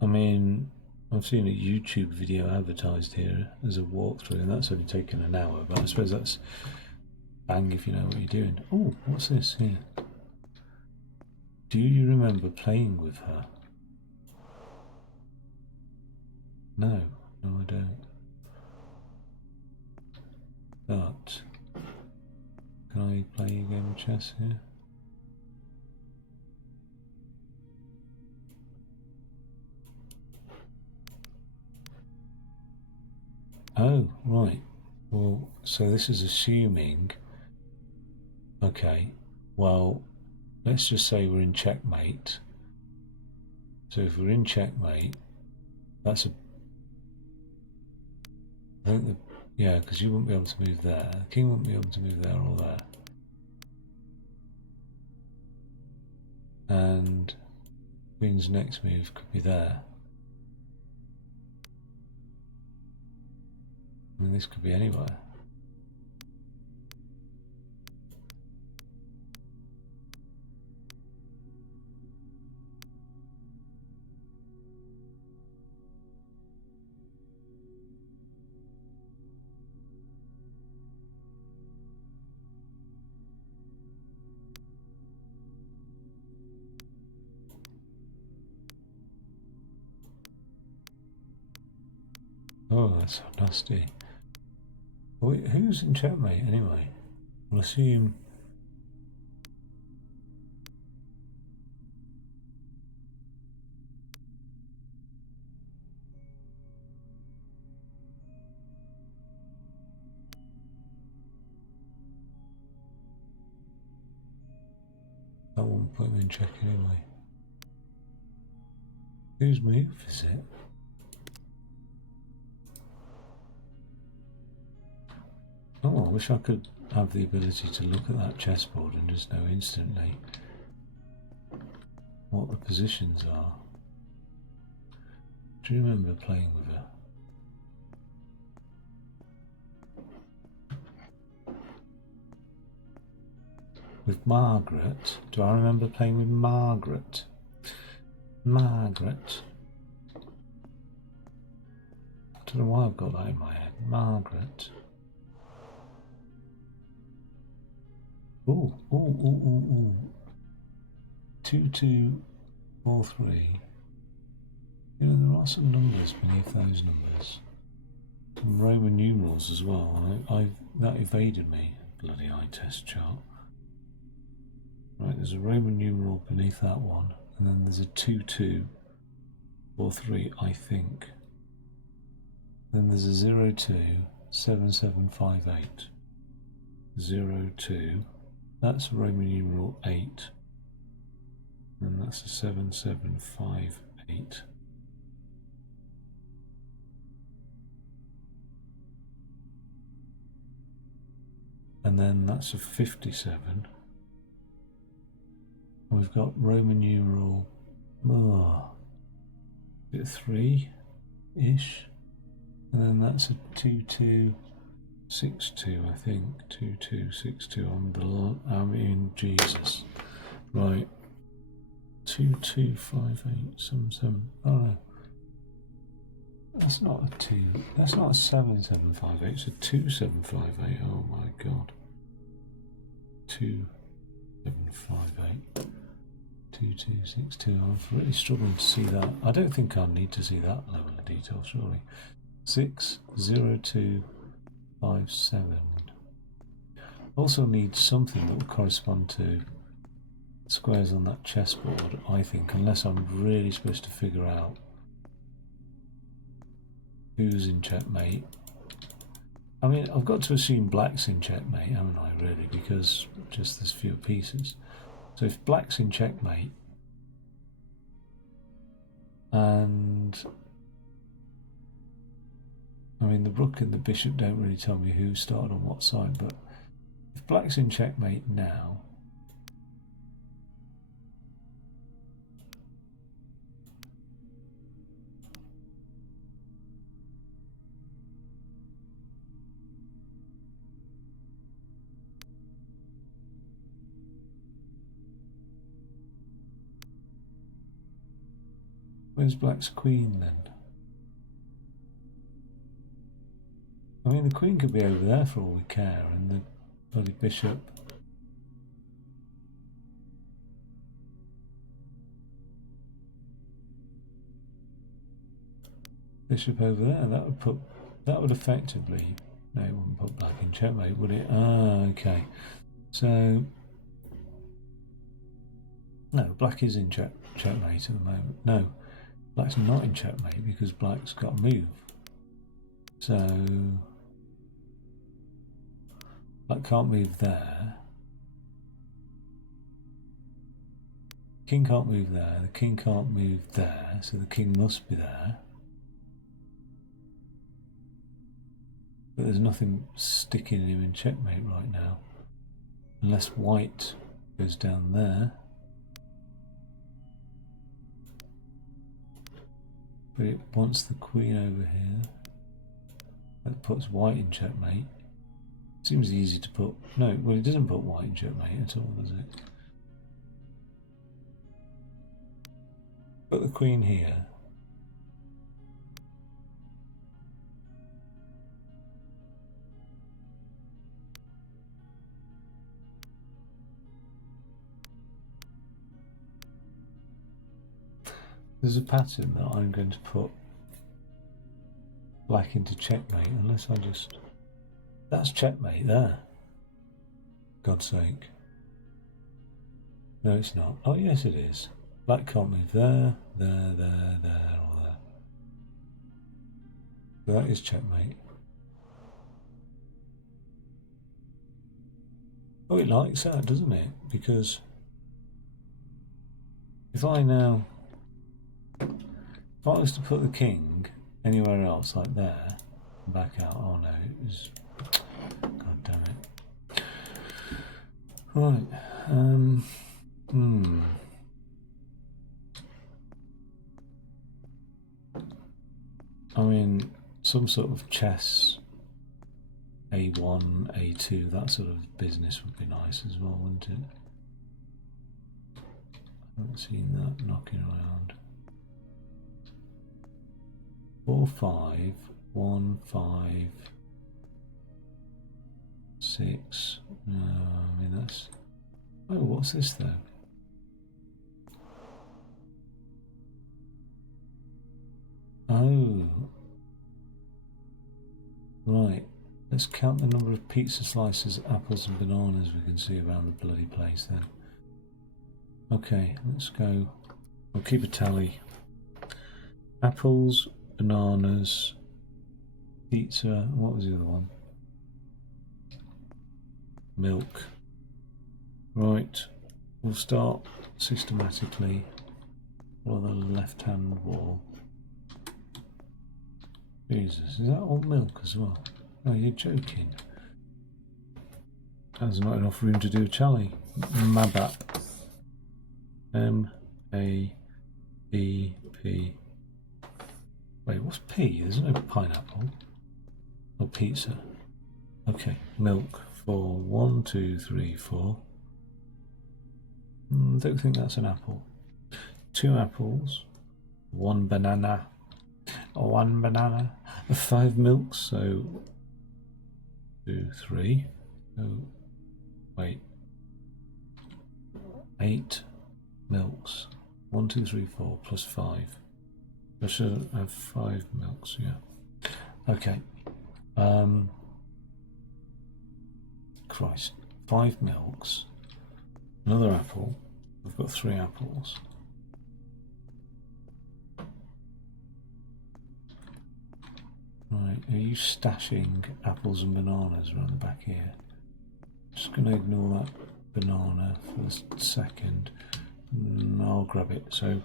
I mean, I've seen a YouTube video advertised here as a walkthrough, and that's only taken an hour, but I suppose that's bang if you know what you're doing. Oh, what's this here? Do you remember playing with her? No, I don't. But can I play a game of chess here? Oh, right. Well, so this is assuming. Okay, well, let's just say we're in checkmate. So if we're in checkmate, that's a. I think yeah, because you wouldn't be able to move there. The king wouldn't be able to move there or there. And queen's next move could be there. I mean, this could be anywhere. Oh, that's so nasty. Wait, who's in checkmate anyway? We'll assume. won't put him in check anyway. Whose move is it? Oh, I wish I could have the ability to look at that chessboard and just know instantly what the positions are. Do you remember playing with her? With Margaret? Do I remember playing with Margaret? Margaret. I don't know why I've got that in my head. Margaret. Ooh, ooh, ooh, ooh, ooh. 2243. You know, there are some numbers beneath those numbers. Some Roman numerals as well. That evaded me. Bloody eye test chart. Right, there's a Roman numeral beneath that one, and then there's a 2243, I think. Then there's a 027758. 02. That's Roman numeral 8. And that's a 7758. And then that's a 57. We've got Roman numeral 3-ish. And then that's a 2262, I think. 2262 I'm in Jesus. Right. 225877. Oh no. That's not a 2. That's not a 7758. It's a 2758. Oh my god. 2758. 2262. I'm really struggling to see that. I don't think I need to see that level of detail, surely. 60257. Also need something that will correspond to squares on that chessboard, I think, unless I'm really supposed to figure out who's in checkmate. I mean, I've got to assume black's in checkmate, haven't I, really, because just there's fewer pieces. So if black's in checkmate, and I mean the rook and the bishop don't really tell me who started on what side, but if black's in checkmate now, where's black's queen then? I mean, the queen could be over there for all we care, and the bloody bishop. Bishop over there. That would effectively. No, it wouldn't put black in checkmate, would it? Ah, okay. So no, black is in checkmate at the moment. No, black's not in checkmate because black's got a move. So black can't move there. King can't move there. The king can't move there, so the king must be there. But there's nothing sticking him in checkmate right now, unless white goes down there. But it wants the queen over here. That puts white in checkmate. Seems easy to put. No, well, it doesn't put white in checkmate at all, does it? Put the queen here. There's a pattern that I'm going to put black into checkmate, unless I just... That's checkmate there. God's sake. No, it's not. Oh, yes, it is. Black can't move there, there, there, there, or there. So that is checkmate. Oh, it likes that, doesn't it? Because If I now, if I was to put the king anywhere else, like there, back out. Oh no, it was. God damn it. Right. I mean, some sort of chess, A1, A2, that sort of business would be nice as well, wouldn't it? I haven't seen that knocking around. 4, 5, 1, 5, 6. No, I mean that's. Oh, what's this though? Oh, right. Let's count the number of pizza slices, apples, and bananas we can see around the bloody place then. Okay, let's go. We'll keep a tally. Apples, bananas, pizza. What was the other one? Milk. Right. We'll start systematically on the left-hand wall. Jesus, is that all milk as well? Oh, you're joking. There's not enough room to do a tally. Mabat. M-A-B-P. Wait, what's P? There's no pineapple. Or pizza. Okay, milk for 1, 2, 3, 4. Don't think that's an apple. 2 apples. 1 banana. 1 banana. 5 milks, so 2, 3. Oh, wait. 8 milks. 1, 2, 3, 4 plus 5. I should have 5 milks, yeah. Okay. Christ. 5 milks. Another apple. We've got 3 apples. Right, are you stashing apples and bananas around the back here? Just going to ignore that banana for a second. I'll grab it. So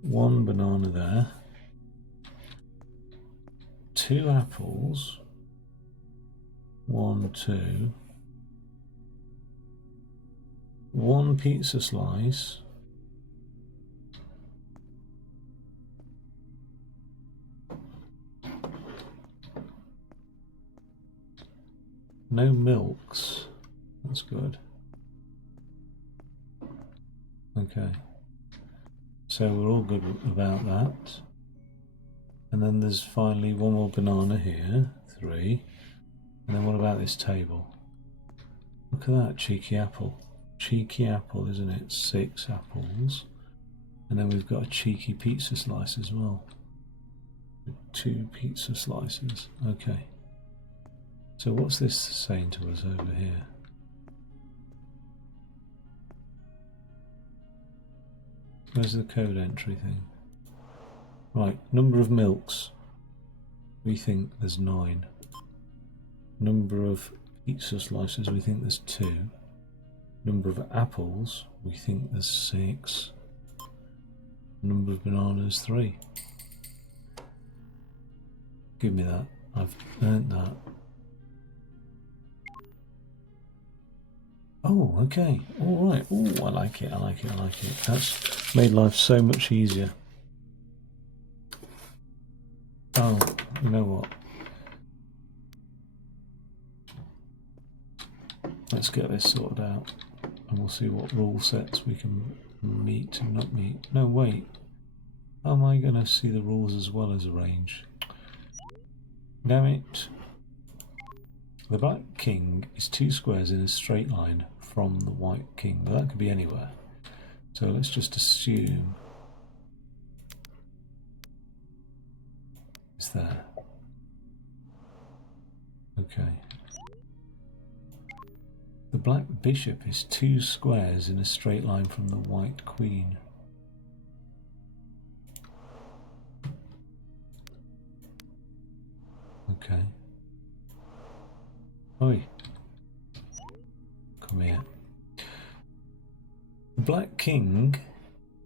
1 banana there. 2 apples. 1, 2. 1 pizza slice. No milks. That's good. Okay. So we're all good about that. And then there's finally 1 more banana here. 3. And then what about this table? Look at that cheeky apple. Cheeky apple, isn't it? 6 apples. And then we've got a cheeky pizza slice as well. 2 pizza slices. Okay. So what's this saying to us over here? Where's the code entry thing? Right, number of milks. We think there's 9. Number of pizza slices, we think there's 2. Number of apples, we think there's 6. Number of bananas, 3. Give me that. I've earned that. Oh, okay. All right. Oh, I like it. I like it. I like it. That's made life so much easier. Oh, you know what? Let's get this sorted out, and we'll see what rule sets we can meet and not meet. No, wait. How am I going to see the rules as well as arrange? Damn it. The black king is 2 squares in a straight line from the white king, but that could be anywhere. So let's just assume it's there. Okay. The black bishop is 2 squares in a straight line from the white queen. Okay. Oi. Come here. The black king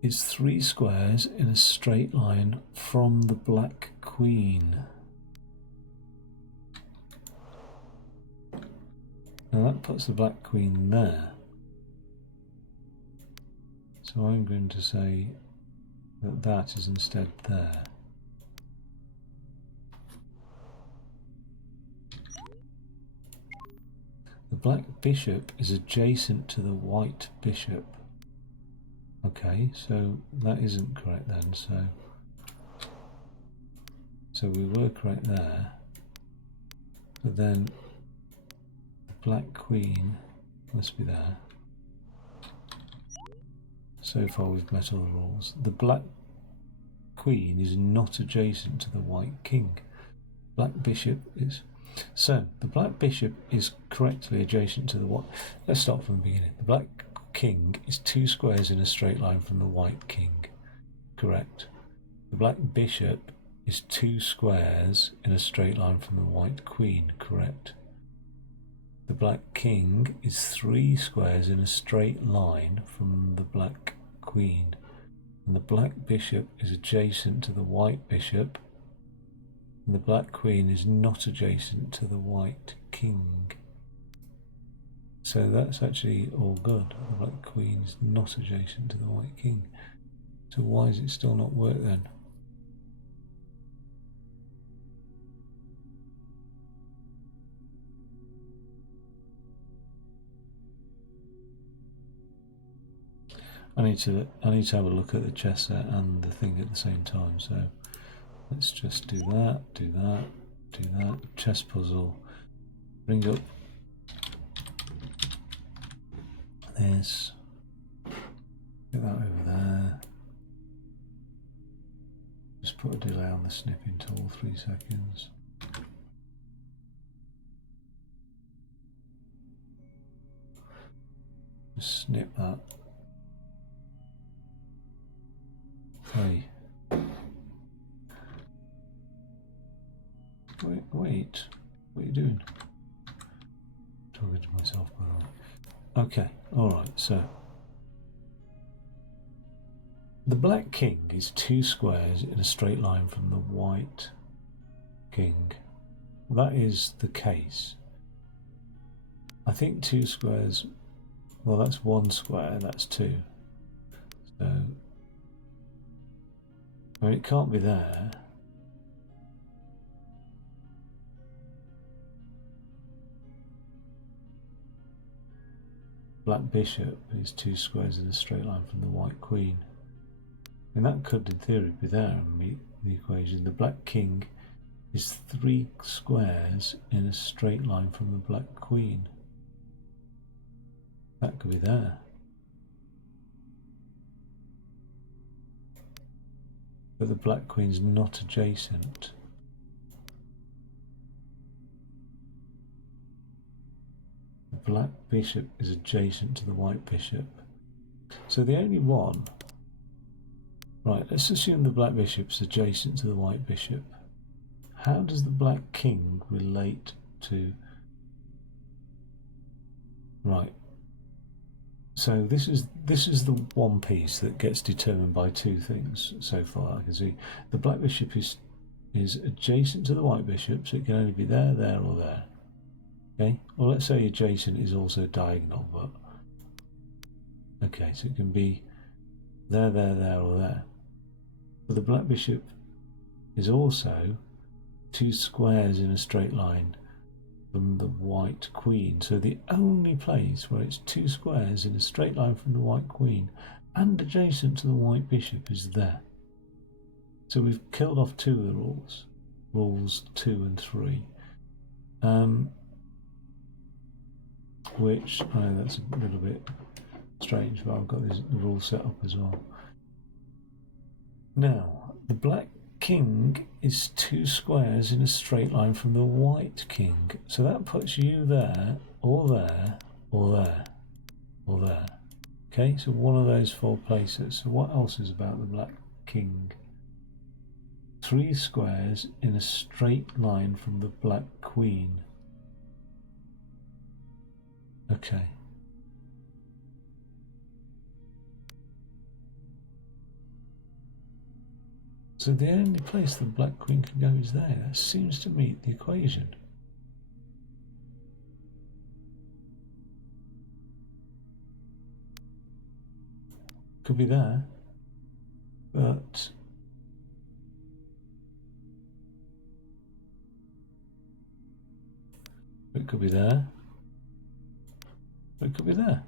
is 3 squares in a straight line from the black queen. Now that puts the black queen there. So I'm going to say that that is instead there. The black bishop is adjacent to the white bishop. Okay, so that isn't correct then, so we were correct there. But then the black queen must be there. So far we've met all the rules. The black queen is not adjacent to the white king. Black bishop is... So, the black bishop is correctly adjacent to the white... Let's start from the beginning. The black king is 2 squares in a straight line from the white king. Correct. The black bishop is 2 squares in a straight line from the white queen. Correct. The black king is 3 squares in a straight line from the black queen. And the black bishop is adjacent to the white bishop. And the black queen is not adjacent to the white king. So that's actually all good. The black queen is not adjacent to the white king. So why is it still not work then? I need to have a look at the chess set and the thing at the same time. So let's just do that, do that, do that. Chess puzzle. Bring up this. Get that over there. Just put a delay on the snipping tool, 3 seconds. Just snip that. Hey. Wait. What are you doing? Talking to myself, by the way. Okay, alright, so. The black king is 2 squares in a straight line from the white king. That is the case. I think 2 squares, well, that's 1 square, that's 2. So, I mean, it can't be there. Black bishop is 2 squares in a straight line from the white queen. And that could, in theory, be there and meet the equation. The black king is 3 squares in a straight line from the black queen. That could be there. But the black queen's not adjacent. The black bishop is adjacent to the white bishop. So the only one... Right, let's assume the black bishop's adjacent to the white bishop. How does the black king relate to... Right. So this is the one piece that gets determined by 2 things so far. I can see the black bishop is adjacent to the white bishop, so it can only be there, there, or there. Okay. Well, let's say adjacent is also diagonal, but okay, so it can be there, there, there, or there. But the black bishop is also 2 squares in a straight line from the white queen. So the only place where it's 2 squares in a straight line from the white queen and adjacent to the white bishop is there. So we've killed off 2 of the rules. Rules 2 and 3. Which, I know that's a little bit strange, but I've got the rules set up as well. Now, the black king is 2 squares in a straight line from the white king. So that puts you there, or there, or there, or there. Okay, so one of those 4 places. So what else is about the black king? 3 squares in a straight line from the black queen. Okay. So the only place the black queen can go is there. That seems to meet the equation. Could be there, but it could be there. It could be there.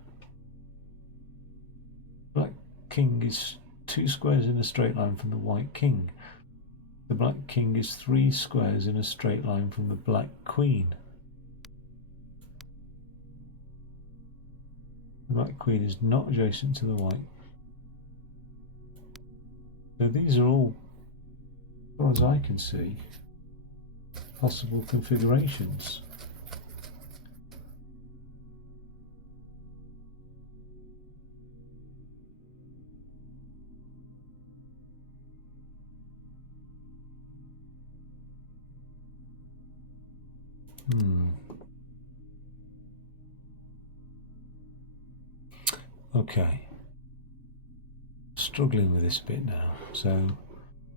Black king is 2 squares in a straight line from the white king. The black king is 3 squares in a straight line from the black queen. The black queen is not adjacent to the white. So these are all, as far as I can see, possible configurations. Okay. Struggling with this bit now. So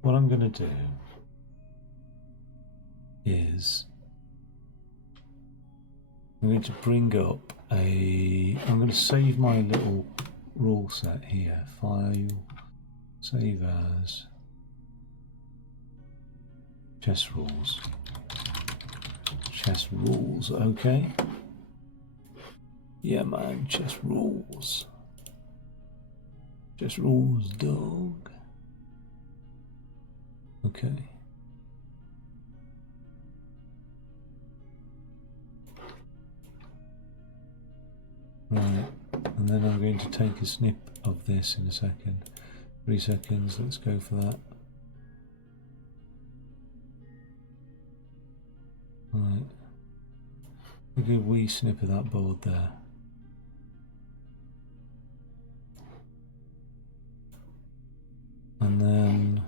what I'm going to do is I'm going to bring up I'm going to save my little rule set here. File, save as, chess rules. Chess rules, okay. Yeah man, chess rules. Chess rules, dog. Okay. Right, and then I'm going to take a snip of this in a second. 3 seconds, let's go for that. Right. A good wee snip of that board there. And then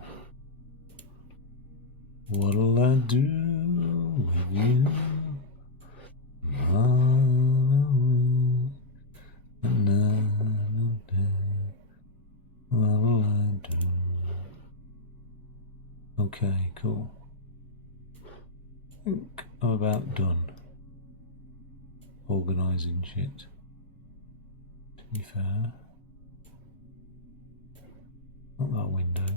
what'll I do with you? What'll I do? Okay, cool. I think I'm about done organising shit, to be fair. Not that window.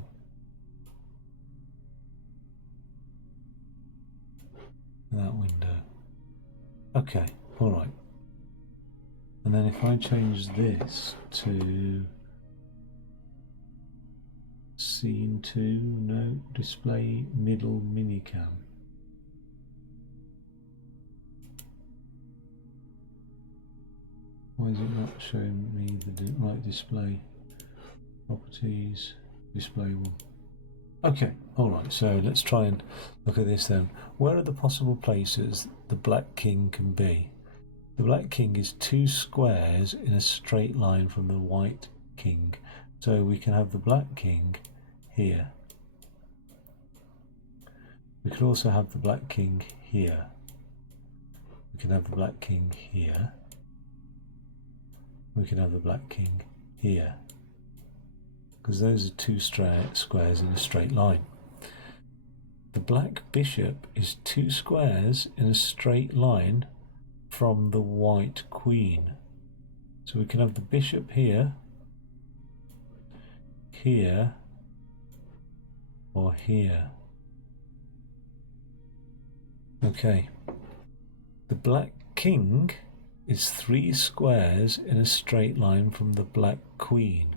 That window. Okay, alright. And then if I change this to scene 2, no, display middle minicam. Why is it not showing me the right display? Properties, display 1. Okay, alright, so let's try and look at this then. Where are the possible places the black king can be? The black king is 2 squares in a straight line from the white king. So we can have the black king here. We could also have the black king here. We can have the black king here. We can have the black king here. Because those are 2 squares in a straight line. The black bishop is 2 squares in a straight line from the white queen. So we can have the bishop here, here, or here. Okay. The black king is 3 squares in a straight line from the black queen.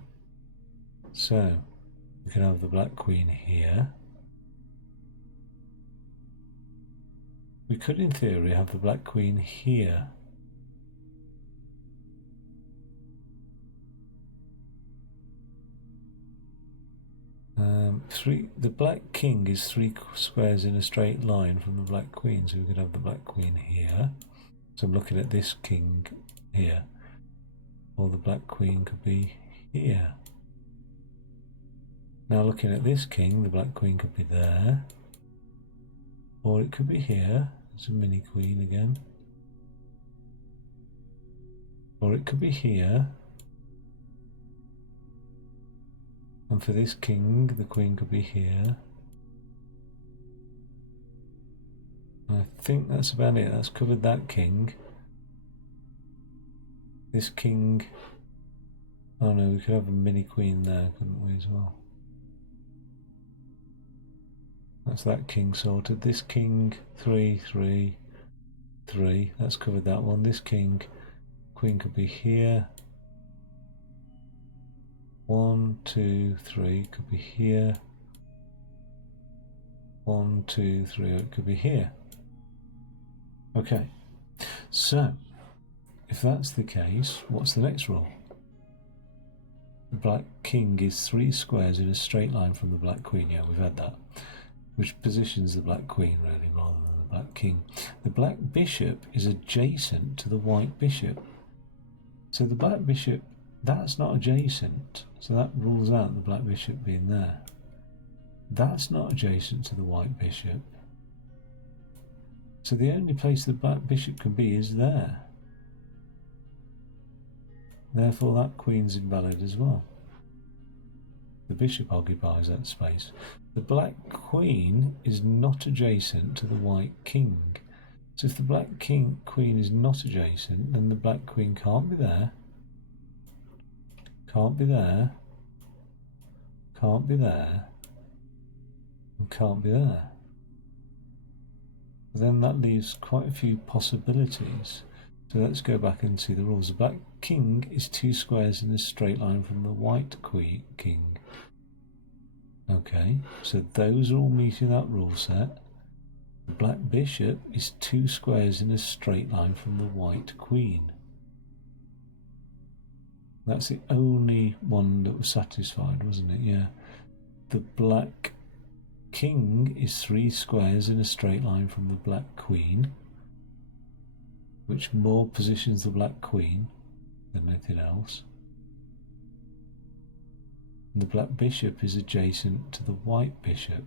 So we can have the black queen here. We could in theory have the black queen here. The black king is 3 squares in a straight line from the black queen, so we could have the black queen here. So I'm looking at this king here, or the black queen could be here. Now looking at this king, the black queen could be there, or it could be here. It's a mini queen again, or it could be here, And for this king, the queen could be here. I think that's about it. That's covered that king. This king... Oh no, we could have a mini queen there, couldn't we, as well? That's that king sorted. This king, 3, 3, 3. That's covered that one. This king, queen could be here. 1, 2, 3, could be here. 1, 2, 3, it could be here. Okay, so if that's the case, what's the next rule? The black king is 3 squares in a straight line from the black queen. Yeah, we've had that. Which positions the black queen really rather than the black king. The black bishop is adjacent to the white bishop. So the black bishop, that's not adjacent. So that rules out the black bishop being there. That's not adjacent to the white bishop. So the only place the black bishop can be is there. Therefore that queen's invalid as well. The bishop occupies that space. The black queen is not adjacent to the white king. So if the black queen is not adjacent, then the black queen can't be there. Can't be there. Can't be there. And can't be there. Then that leaves quite a few possibilities. So let's go back and see the rules. The black king is 2 squares in a straight line from the white king. Okay, so those are all meeting that rule set. The black bishop is 2 squares in a straight line from the white queen. That's the only one that was satisfied, wasn't it? Yeah. The black king is 3 squares in a straight line from the black queen, which more positions the black queen than anything else. And the black bishop is adjacent to the white bishop.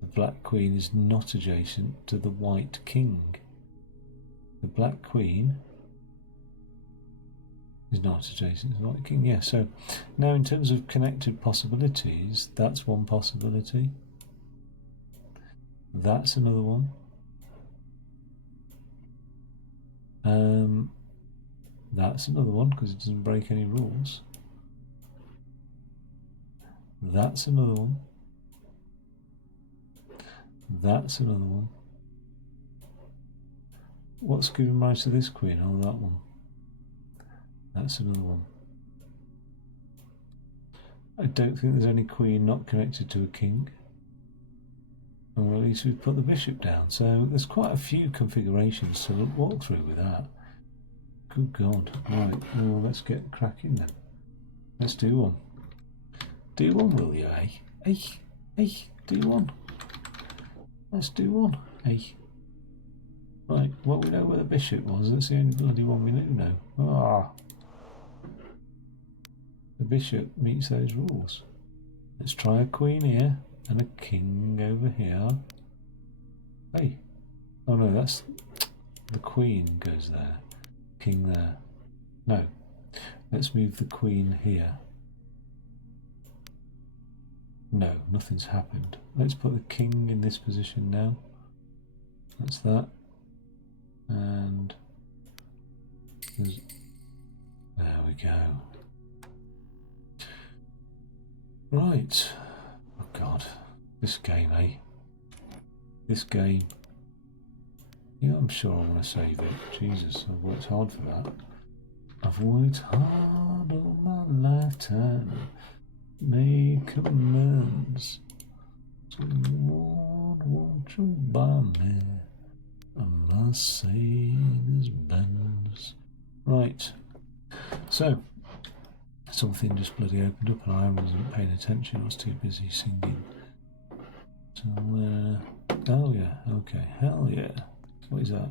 The black queen is not adjacent to the white king. The black queen is not adjacent to the white king. Yeah, so now in terms of connected possibilities, that's one possibility. That's another one. That's another one because it doesn't break any rules. That's another one. That's another one. What's giving rise to this queen? Oh, that one. That's another one. I don't think there's any queen not connected to a king. Or at least we've put the bishop down. So there's quite a few configurations to walk through with that. Good God. Right, well, let's get cracking then. Let's do one. Do one, will you, eh? Hey, do one. Let's do one, hey. Right, well, we know where the bishop was. That's the only bloody one we do know. Ah. The bishop meets those rules. Let's try a queen here and a king over here. Hey. Oh no, that's... the queen goes there. King there. No. Let's move the queen here. No, nothing's happened. Let's put the king in this position now. That's that. And... there we go. Right. Oh God. This game, eh? This game. Yeah, I'm sure I want to save it. Jesus, I've worked hard for that. I've worked hard all my lifetime. Make amends. So Lord, won't you buy me a Mercedes Benz? Right. So, something just bloody opened up and I wasn't paying attention. I was too busy singing. So, oh yeah, okay, hell yeah. What is that?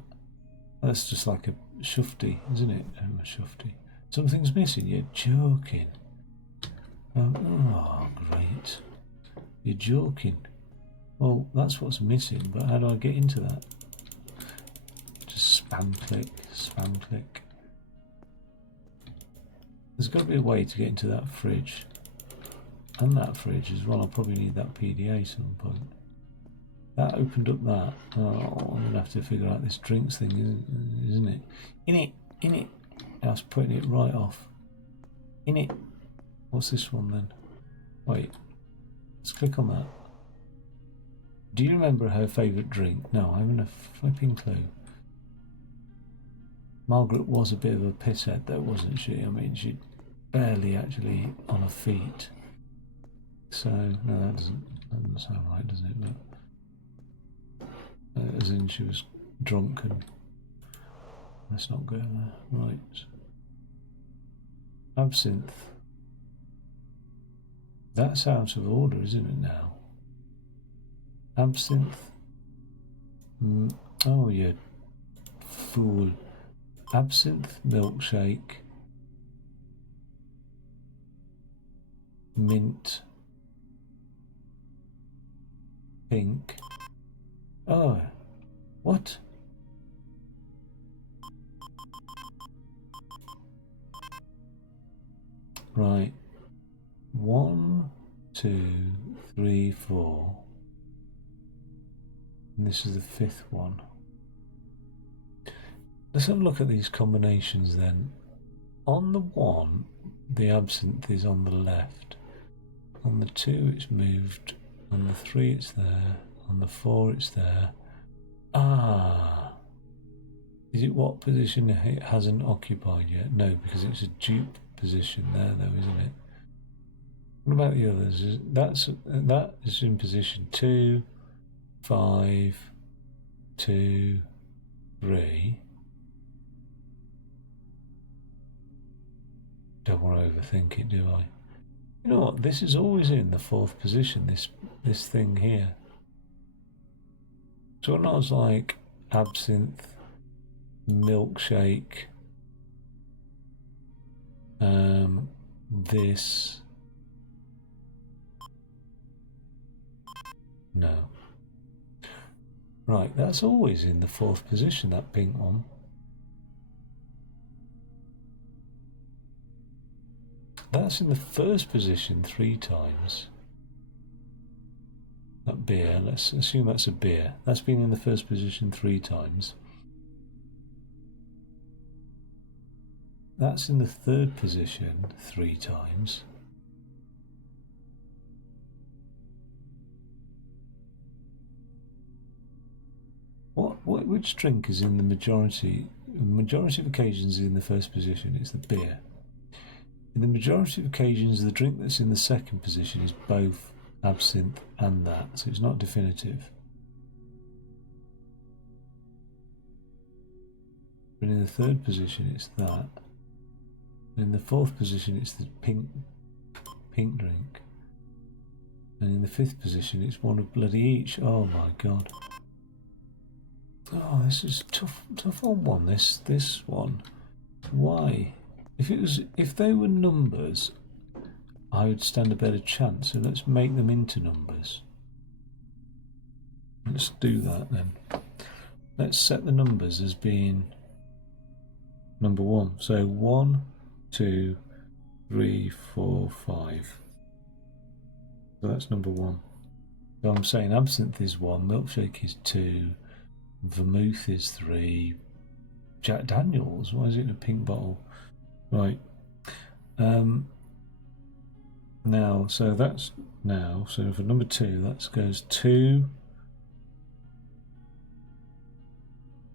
That's just like a shufti, isn't it? A shufti. Something's missing, you're joking. Oh, great. You're joking. Well, that's what's missing, but how do I get into that? Just spam click, spam click. There's got to be a way to get into that fridge. And that fridge as well. I'll probably need that PDA at some point. That opened up that. Oh, I'm going to have to figure out this drinks thing, isn't it? In it. I was putting it right off. In it. What's this one then? Wait. Let's click on that. Do you remember her favourite drink? No, I haven't a flipping clue. Margaret was a bit of a pisshead though, wasn't she? I mean, she barely actually on her feet. So, no, that doesn't sound right, does it? But, as in she was drunk and... Let's not go there. Right. Absinthe. That's out of order, isn't it now? Absinthe. Oh, you fool. Absinthe, milkshake, mint, pink. Oh, what? Right. 1, 2, 3, 4. And this is the 5th one. Let's have a look at these combinations then. On the 1, the absinthe is on the left. On the 2, it's moved. On the 3, it's there. On the 4, it's there. Ah! Is it what position it hasn't occupied yet? No, because it's a dupe position there though, isn't it? What about the others? That is in position 2, 5, 2, 3. Don't want to overthink it, do I? You know what? This is always in the 4th position. This thing here. So when I was like absinthe, milkshake, this. No. Right, that's always in the 4th position, that pink one. That's in the 1st position 3 times. That beer, let's assume that's a beer. That's been in the 1st position 3 times. That's in the 3rd position 3 times. Which drink is in the majority of occasions in the 1st position? It's the beer. In the majority of occasions, the drink that's in the 2nd position is both absinthe and that, so it's not definitive. But in the 3rd position, it's that. In the 4th position, it's the pink drink. And in the 5th position, it's one of bloody each. Oh my god. Oh, this is tough on one. This one. Why? If they were numbers, I would stand a better chance. So let's make them into numbers. Let's do that then. Let's set the numbers as being number 1. So 1, 2, 3, 4, 5. So that's number 1. So I'm saying absinthe is 1, milkshake is 2, vermouth is 3, Jack Daniels. Why is it in a pink bottle? Right. Now, so that's now. So for number 2, that goes 2,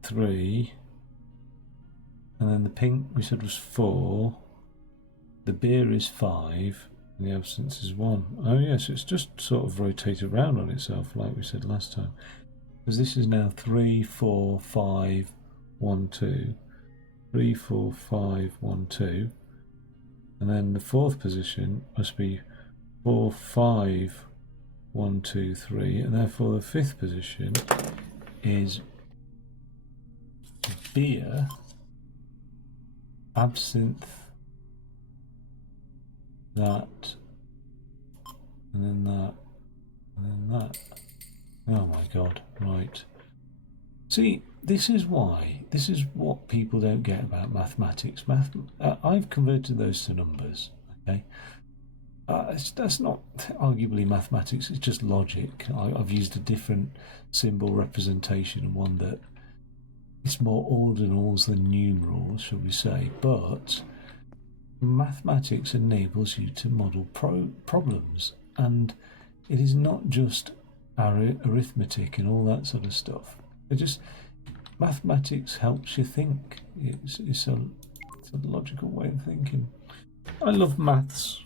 3, and then the pink we said was 4. The beer is 5. And the absinthe is 1. Oh yes, it's just sort of rotated around on itself, like we said last time. Because this is now 3, 4, 5, 1, 2. 3, 4, 5, 1, 2. And then the 4th position must be 4, 5, 1, 2, 3. And therefore the 5th position is beer, absinthe, that, and then that, and then that. Oh my god, right. See, this is what people don't get about mathematics. I've converted those to numbers, okay? That's not arguably mathematics, it's just logic. I've used a different symbol representation, one that is more ordinals than numerals, shall we say, but mathematics enables you to model problems, and it is not just arithmetic and all that sort of stuff. Mathematics helps you think. It's a logical way of thinking. I love maths.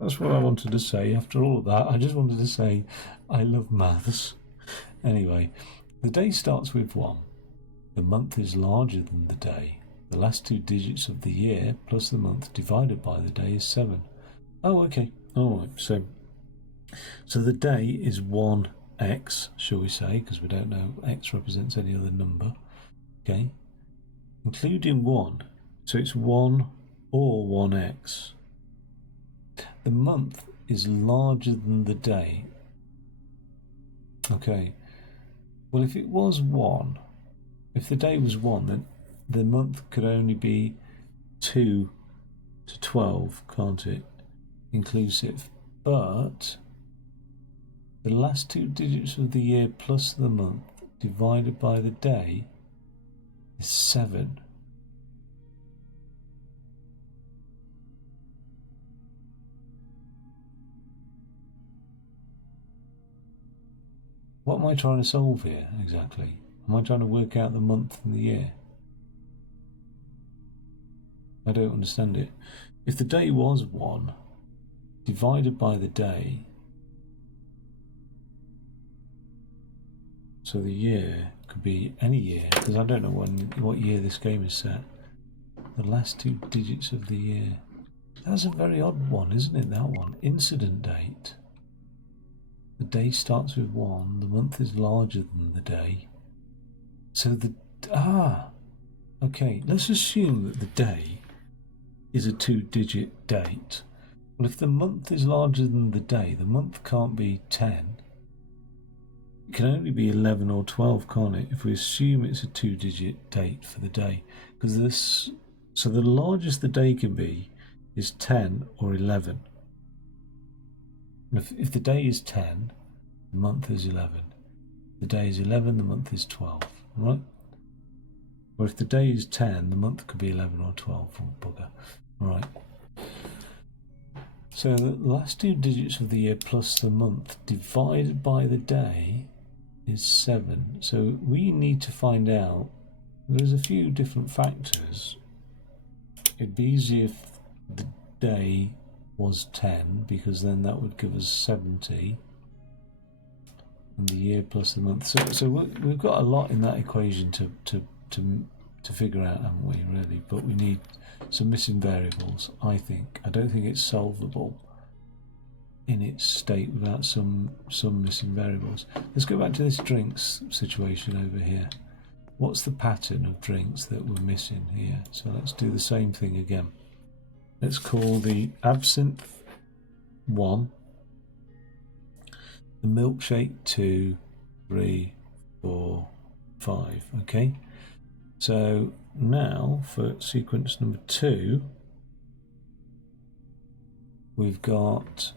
That's what I wanted to say. After all of that, I just wanted to say I love maths. Anyway, the day starts with 1. The month is larger than the day. The last 2 digits of the year plus the month divided by the day is 7. Oh, okay. All right. So the day is 1x, shall we say, because we don't know x represents any other number. Okay. Including 1. So it's 1 or 1x. The month is larger than the day. Okay. Well, if it was 1, if the day was 1, then the month could only be 2 to 12, can't it? Inclusive. But the last 2 digits of the year plus the month divided by the day is 7. What am I trying to solve here, exactly? Am I trying to work out the month and the year? I don't understand it. If the day was 1, divided by the day, so the year could be any year, because I don't know what year this game is set. The last 2 digits of the year. That's a very odd one, isn't it, that one? Incident date. The day starts with 1, the month is larger than the day. So okay, let's assume that the day is a 2-digit date. Well, if the month is larger than the day, the month can't be 10. It can only be 11 or 12, can't it? If we assume it's a 2-digit date for the day. So the largest the day can be is 10 or 11. If the day is 10, the month is 11. The day is 11, the month is 12, right? Or if the day is 10, the month could be 11 or 12, bugger. Right. So the last 2 digits of the year plus the month divided by the day is 7. So we need to find out, there's a few different factors. It'd be easy if the day was 10, because then that would give us 70, and the year plus the month. So we've got a lot in that equation to figure out, haven't we, really? But we need some missing variables, I think. I don't think it's solvable in its state without some missing variables. Let's go back to this drinks situation over here. What's the pattern of drinks that we're missing here? So let's do the same thing again. Let's call the absinthe 1, the milkshake 2, 3, 4, 5. Okay. So now for sequence number 2, we've got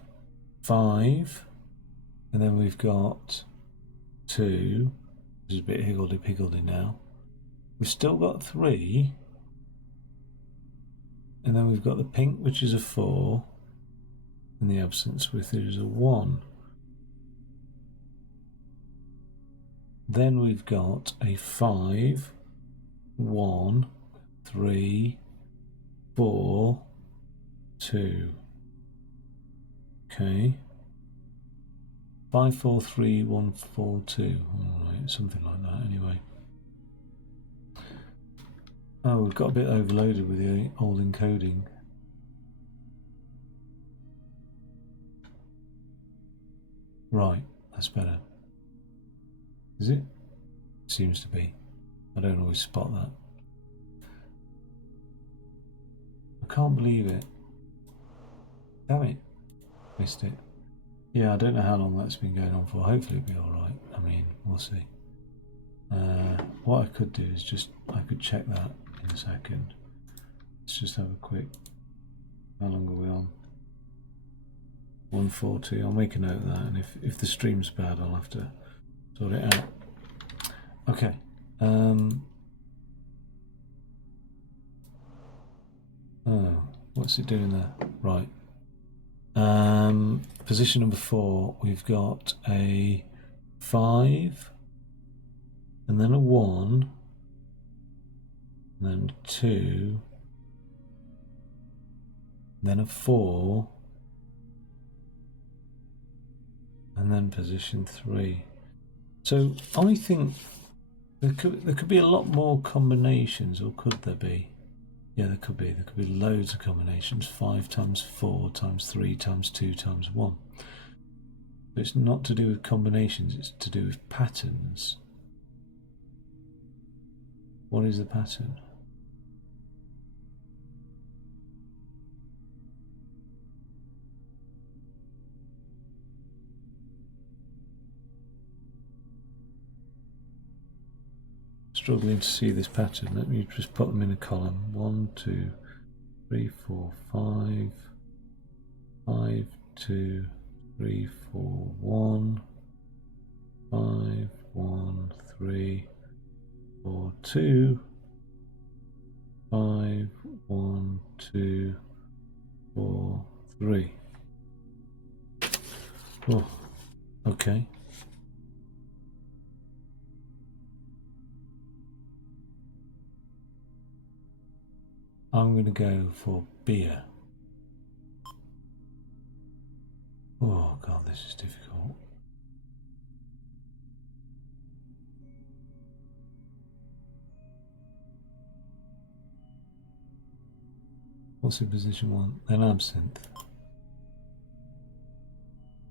5, and then we've got 2, which is a bit higgledy-piggledy now. We've still got 3, and then we've got the pink, which is a 4, and the absence with it is a 1. Then we've got a 5, 1, 3, 4, 2. Okay. 5, 4, 3, 1, 4, 2. Alright, something like that anyway. Oh, we've got a bit overloaded with the old encoding. Right, that's better. Is it? Seems to be. I don't always spot that. I can't believe it. Damn it. Missed it. Yeah, I don't know how long that's been going on for. Hopefully it'll be alright. I mean, we'll see. What I could do is I could check that in a second. Let's just have a quick... How long are we on? 140. I'll make a note of that, and if the stream's bad, I'll have to sort it out. Okay. Oh, what's it doing there? Right. Position number 4, we've got a 5, and then a 1, and then 2, then a 4, and then position 3. So I think there could be a lot more combinations, or could there be? Yeah, there could be. There could be loads of combinations. 5 times 4 times 3 times 2 times 1. But it's not to do with combinations, it's to do with patterns. What is the pattern? Struggling to see this pattern. Let me just put them in a column. 1, 2, 3, 4, 5, 5, 2, 3, 4, 1, 5, 1, 3, 4, 2, 5, 1, 2, 4, 3. Oh, okay. I'm going to go for beer. Oh god, this is difficult. What's in position 1? Then absinthe.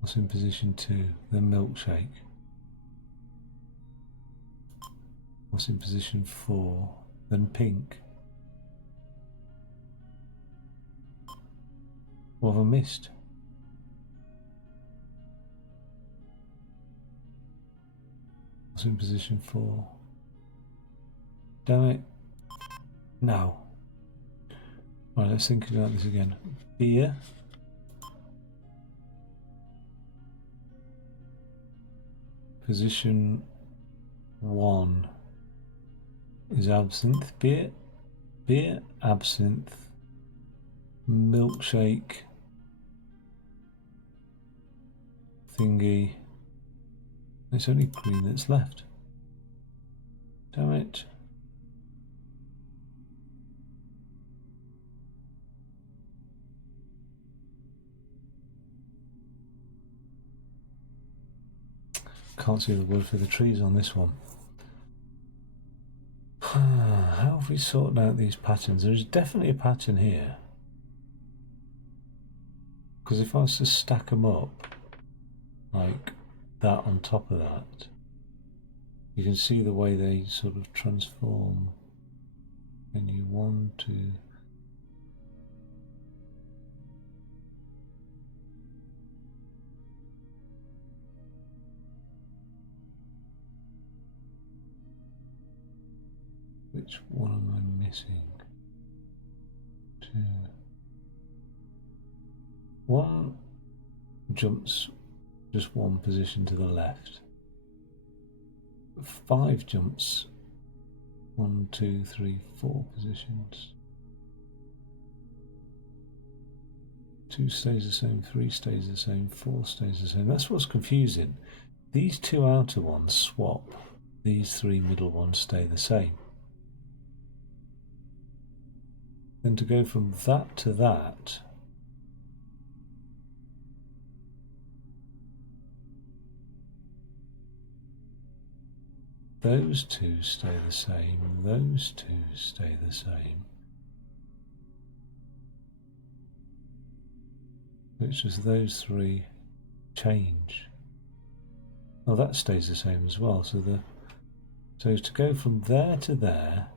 What's in position 2? Then milkshake. What's in position 4? Then pink. What have I missed? What's in position 4? Damn it. No. Right, let's think about this again. Beer. Position 1 is absinthe. Beer, absinthe, milkshake, thingy. It's only green that's left. Damn it. Can't see the wood for the trees on this one. How have we sorted out these patterns? There's definitely a pattern here. Because if I was to stack them up, like that on top of that, you can see the way they sort of transform. And you 1, 2. Which one am I missing? 2. 1 jumps just 1 position to the left. 5 jumps 1, 2, 3, 4 positions. 2 stays the same, 3 stays the same, 4 stays the same. That's what's confusing. These 2 outer ones swap. These 3 middle ones stay the same. Then to go from that to that, those 2 stay the same, those 2 stay the same. It's just those 3 change. Oh, that stays the same as well. So to go from there to there,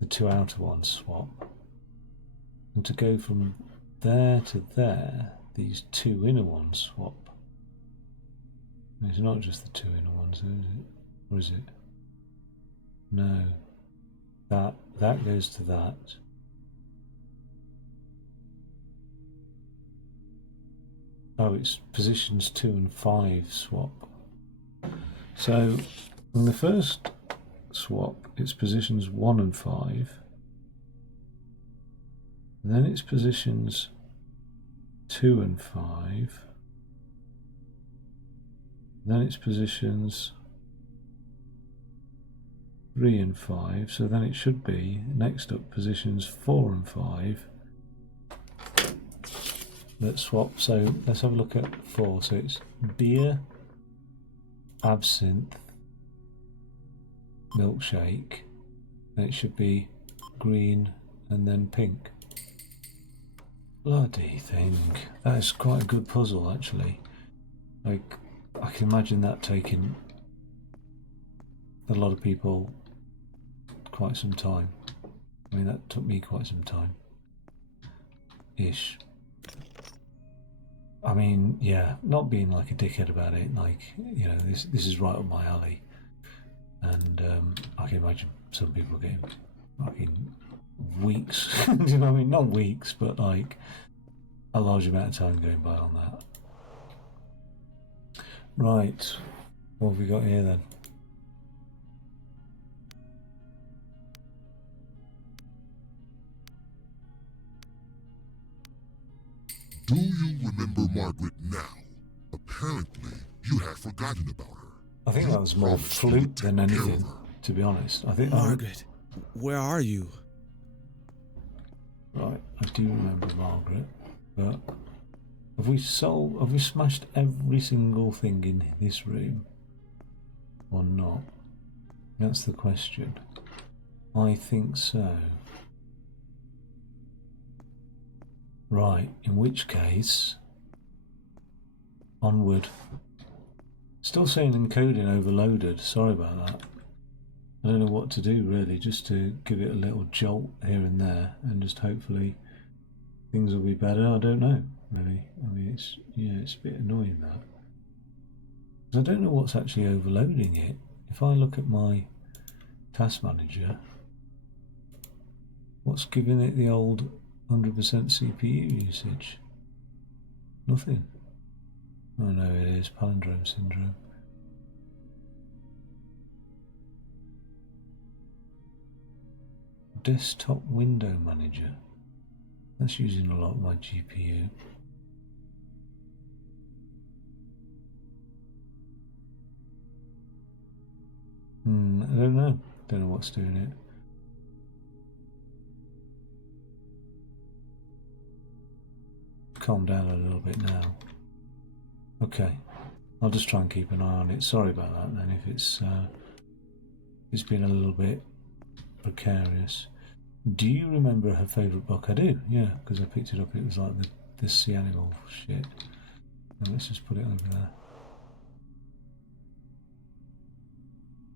the 2 outer ones swap. And to go from there to there, these 2 inner ones swap. And it's not just the 2 inner ones, is it? Or is it? No. That goes to that. Oh, it's positions 2 and 5 swap. So in the first swap, it's positions 1 and 5. Then it's positions 2 and 5. Then it's positions 3 and 5. So then it should be next up positions 4 and 5. Let's swap. So let's have a look at 4. So it's beer, absinthe, milkshake, and it should be green and then pink. Bloody thing. That is quite a good puzzle, actually. Like, I can imagine that taking a lot of people quite some time. I mean, that took me quite some time. Ish. I mean, yeah, not being like a dickhead about it, like, you know, this is right up my alley. And I can imagine some people getting fucking weeks, you know what I mean? Not weeks, but like a large amount of time going by on that. Right, what have we got here then? Do you remember Margaret now? Apparently, you had forgotten about her. I think that was more flute than anything, to be honest. I think Margaret, where are you? Right, I do remember Margaret, but have we smashed every single thing in this room or not? That's the question. I think so. Right, in which case, onward. Still saying encoding overloaded, sorry about that. I don't know what to do really, just to give it a little jolt here and there, and just hopefully things will be better. I don't know, maybe. I mean, it's a bit annoying that. 'Cause I don't know what's actually overloading it. If I look at my task manager, what's giving it the old 100% CPU usage? Nothing. Oh no, it is Palindrome syndrome. Desktop window manager. That's using a lot of my GPU. I don't know. Don't know what's doing it. Calm down a little bit now. Okay, I'll just try and keep an eye on it. Sorry about that then if it's been a little bit precarious. Do you remember her favourite book? I do, yeah, because I picked it up. It was like the sea animal shit. Now let's just put it over there.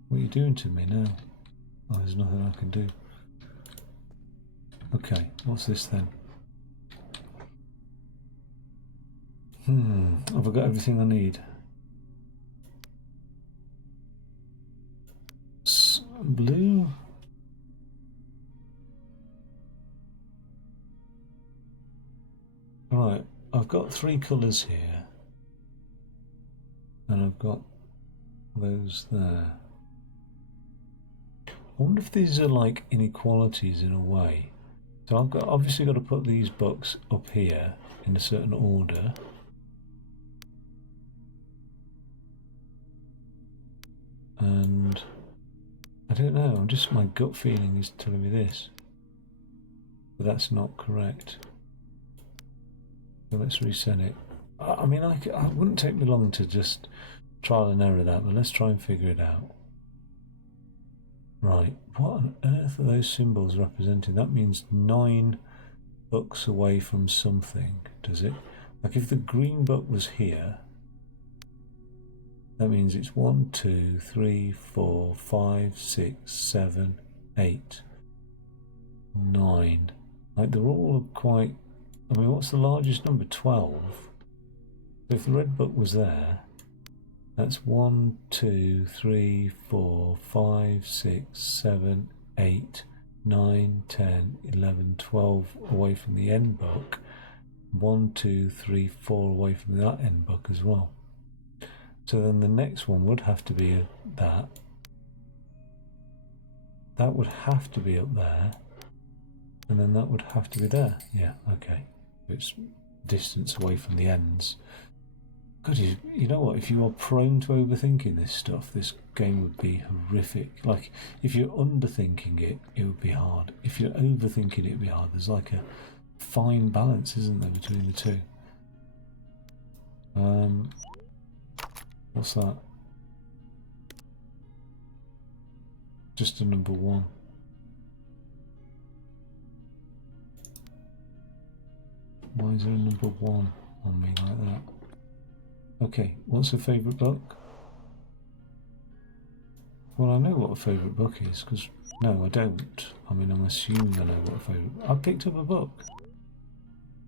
What are you doing to me now? Oh, there's nothing I can do. Okay, what's this then? Have I got everything I need? Blue? Right, I've got 3 colours here. And I've got those there. I wonder if these are like inequalities in a way. So I've obviously got to put these books up here in a certain order. And I don't know, my gut feeling is telling me this. But that's not correct. So let's reset it. I mean, it wouldn't take me long to just trial and error that, but let's try and figure it out. Right, what on earth are those symbols representing? That means 9 books away from something, does it? Like if the green book was here, that means it's 1, 2, 3, 4, 5, 6, 7, 8, 9. Like they're all quite. I mean, what's the largest number? 12. So if the red book was there, that's 1, 2, 3, 4, 5, 6, 7, 8, 9, 10, 11, 12 away from the end book. 1, 2, 3, 4 away from that end book as well. So then the next one would have to be that. That would have to be up there. And then that would have to be there. Yeah, okay. It's distance away from the ends. God, you know what? If you are prone to overthinking this stuff, this game would be horrific. Like, if you're underthinking it, it would be hard. If you're overthinking it, it would be hard. There's like a fine balance, isn't there, between the two? What's that? Just a number 1. Why is there a number 1 on me like that? Okay, what's a favourite book? Well, I know what a favourite book is, because... No, I don't. I mean, I'm assuming I know what a favourite... I picked up a book.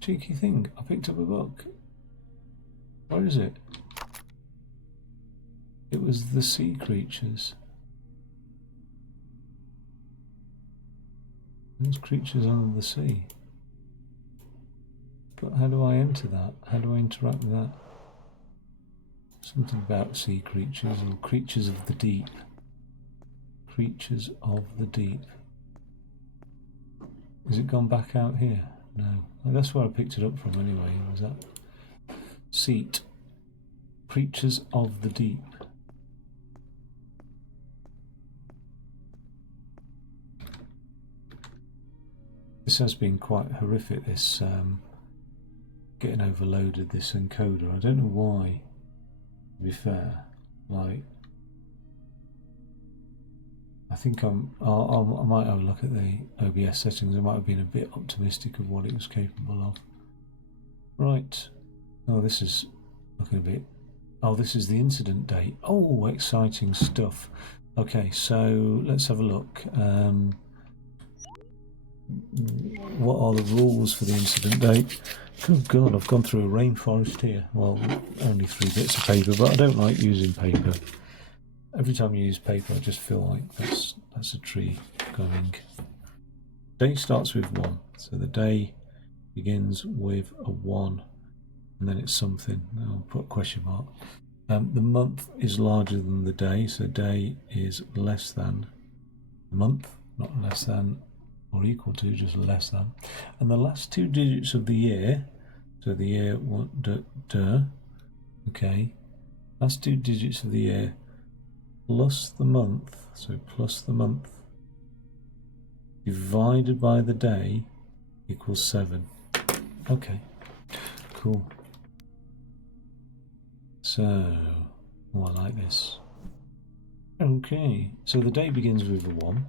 Cheeky thing, I picked up a book. Where is it? It was The Sea Creatures. Those creatures under the sea. But how do I enter that? How do I interact with that? Something about sea creatures or creatures of the deep. Creatures of the deep. Has it gone back out here? No. Oh, that's where I picked it up from anyway. Was that seat? Creatures of the deep. This has been quite horrific, this getting overloaded, this encoder. I don't know why, to be fair. Like, I think I might have a look at the OBS settings. I might have been a bit optimistic of what it was capable of. Right. Oh, this is looking a bit... Oh, this is the incident date. Oh, exciting stuff. Okay, so let's have a look. What are the rules for the incident date? Oh God, I've gone through a rainforest here. Well, only 3 bits of paper, but I don't like using paper. Every time you use paper, I just feel like that's a tree going. Day starts with 1, so the day begins with a 1, and then it's something. I'll put a question mark. The month is larger than the day, so day is less than month, not less than or equal to, just less than. And the last 2 digits of the year, so the year okay, last 2 digits of the year plus the month, so plus the month divided by the day equals 7. Okay, cool. So, oh, I like this. Okay, so the day begins with a 1.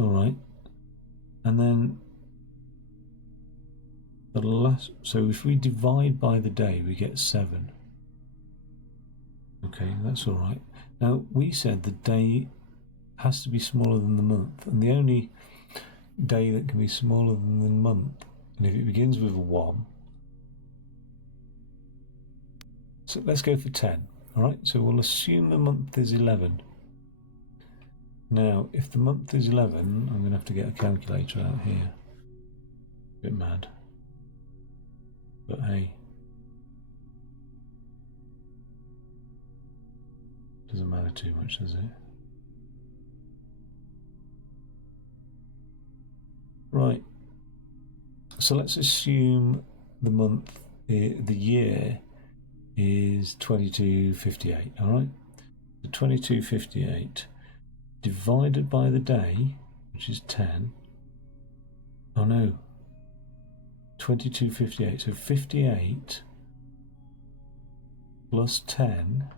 Alright, and then the last, so if we divide by the day we get 7. Okay, that's alright. Now we said the day has to be smaller than the month, and the only day that can be smaller than the month, and if it begins with a 1, so let's go for 10. Alright, so we'll assume the month is 11. Now, if the month is 11, I'm going to have to get a calculator out here. A bit mad. But hey. Doesn't matter too much, does it? Right. So let's assume the month, the year is 2258, alright? So 2258 divided by the day, which is 10. Oh no, 2258. So 58 plus 10,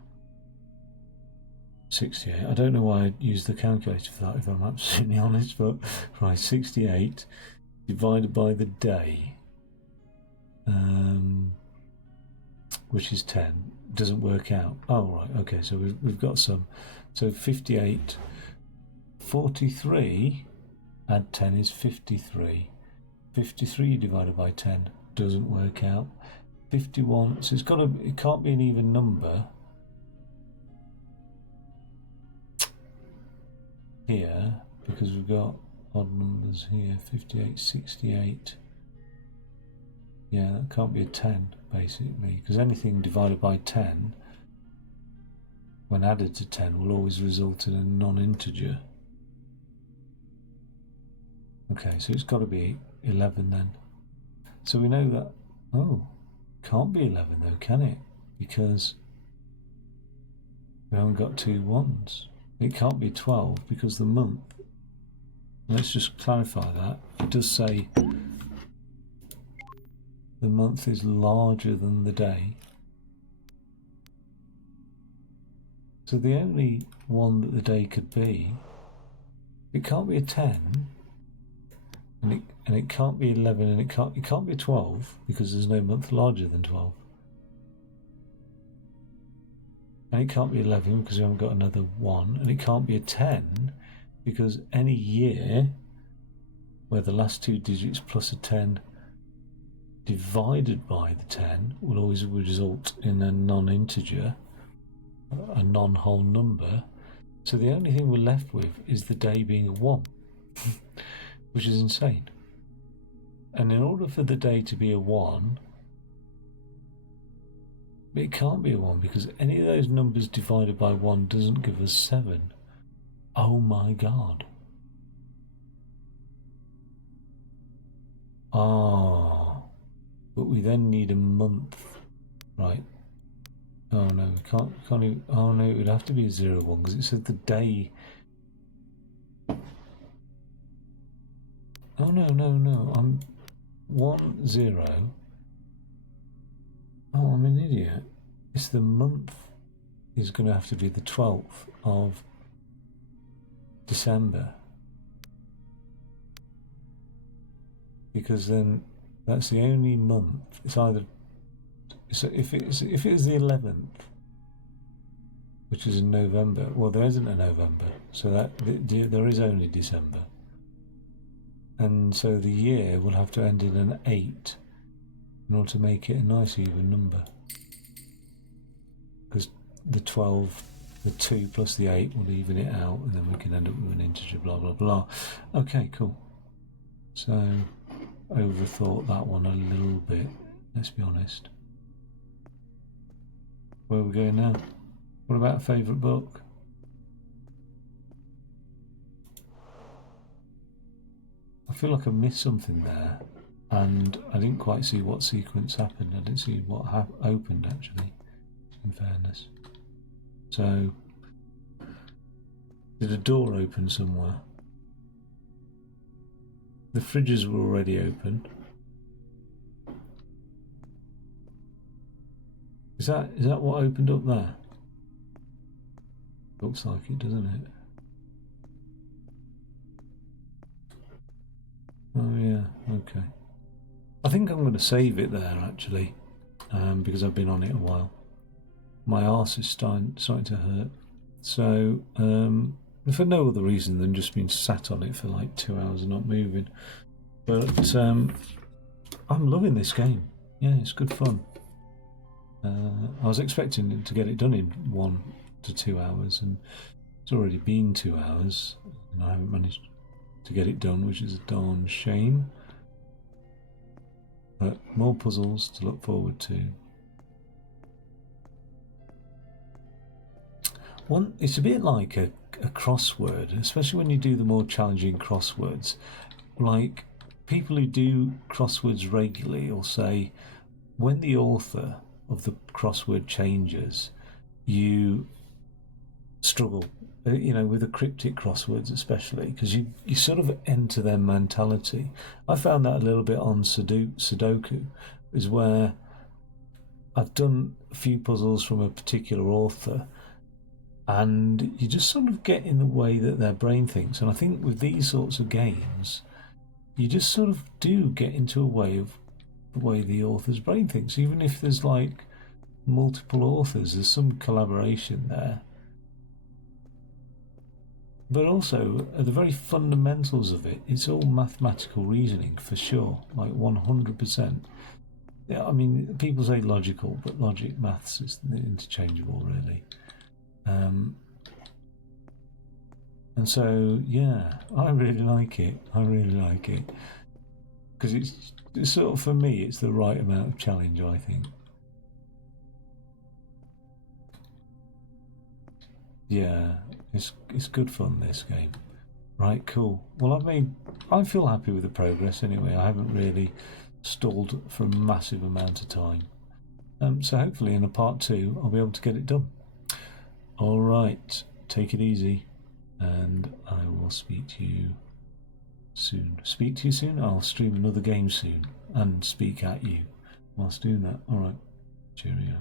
68. I don't know why I used the calculator for that, if I'm absolutely honest, but right, 68 divided by the day, which is 10, doesn't work out. Oh right, okay, so we've got some. So 58, 43, add 10 is 53. 53 divided by 10 doesn't work out. 51, so it can't be an even number here because we've got odd numbers here. 58, 68. Yeah, that can't be a 10, basically, because anything divided by 10, when added to 10, will always result in a non-integer. Okay, so it's got to be 11 then. So we know that, oh, can't be 11 though, can it? Because we haven't got two ones. It can't be 12 because the month, let's just clarify that. It does say the month is larger than the day. So the only one that the day could be, it can't be a 10, and it can't be 11, and it can't be 12 because there's no month larger than 12. And it can't be 11 because we haven't got another 1, and it can't be a 10 because any year where the last two digits plus a 10 divided by the 10 will always result in a non-integer, a non-whole number. So the only thing we're left with is the day being a 1, which is insane. And in order for the day to be a 1, it can't be a 1 because any of those numbers divided by 1 doesn't give us 7. Oh my god. Oh, but we then need a month, right? Oh no, we can't even, oh no, it would have to be a 0, 1 because it said the day. Oh no, I'm 1, 0. Oh, I'm an idiot. It's the month is going to have to be the 12th of December. Because then that's the only month. It's either, so if it was the 11th, which is in November, well there isn't a November, so that there is only December. And so the year will have to end in an 8 in order to make it a nice even number. Because the 12, the 2 plus the 8 will even it out, and then we can end up with an integer, blah, blah, blah. Okay, cool. So, overthought that one a little bit, let's be honest. Where are we going now? What about a favourite book? I feel like I missed something there, and I didn't quite see what sequence happened. I didn't see what opened, actually, in fairness. So, did a door open somewhere? The fridges were already open. Is that what opened up there? Looks like it, doesn't it? Oh yeah, okay. I think I'm going to save it there actually, because I've been on it a while. My arse is starting to hurt. So, for no other reason than just being sat on it for like 2 hours and not moving. But I'm loving this game. Yeah, it's good fun. I was expecting to get it done in 1 to 2 hours, and it's already been 2 hours, and I haven't managed to get it done, which is a darn shame. But more puzzles to look forward to. It's a bit like a crossword, especially when you do the more challenging crosswords. Like, people who do crosswords regularly will say, when the author of the crossword changes, you struggle, with the cryptic crosswords especially, because you sort of enter their mentality. I found that a little bit on Sudoku, is where I've done a few puzzles from a particular author, and you just sort of get in the way that their brain thinks. And I think with these sorts of games, you just sort of do get into a way of the way the author's brain thinks. Even if there's like multiple authors, there's some collaboration there. But also, at the very fundamentals of it, it's all mathematical reasoning for sure, like 100%. Yeah, I mean, people say logical, but logic, maths is interchangeable, really. And so, yeah, I really like it. Because because it's sort of, for me, it's the right amount of challenge, I think. Yeah, it's good fun, this game. Right, cool. Well, I feel happy with the progress anyway. I haven't really stalled for a massive amount of time. So hopefully in a part 2 I'll be able to get it done. All right, take it easy, and I will speak to you soon. Speak to you soon? I'll stream another game soon and speak at you whilst doing that. All right, cheerio.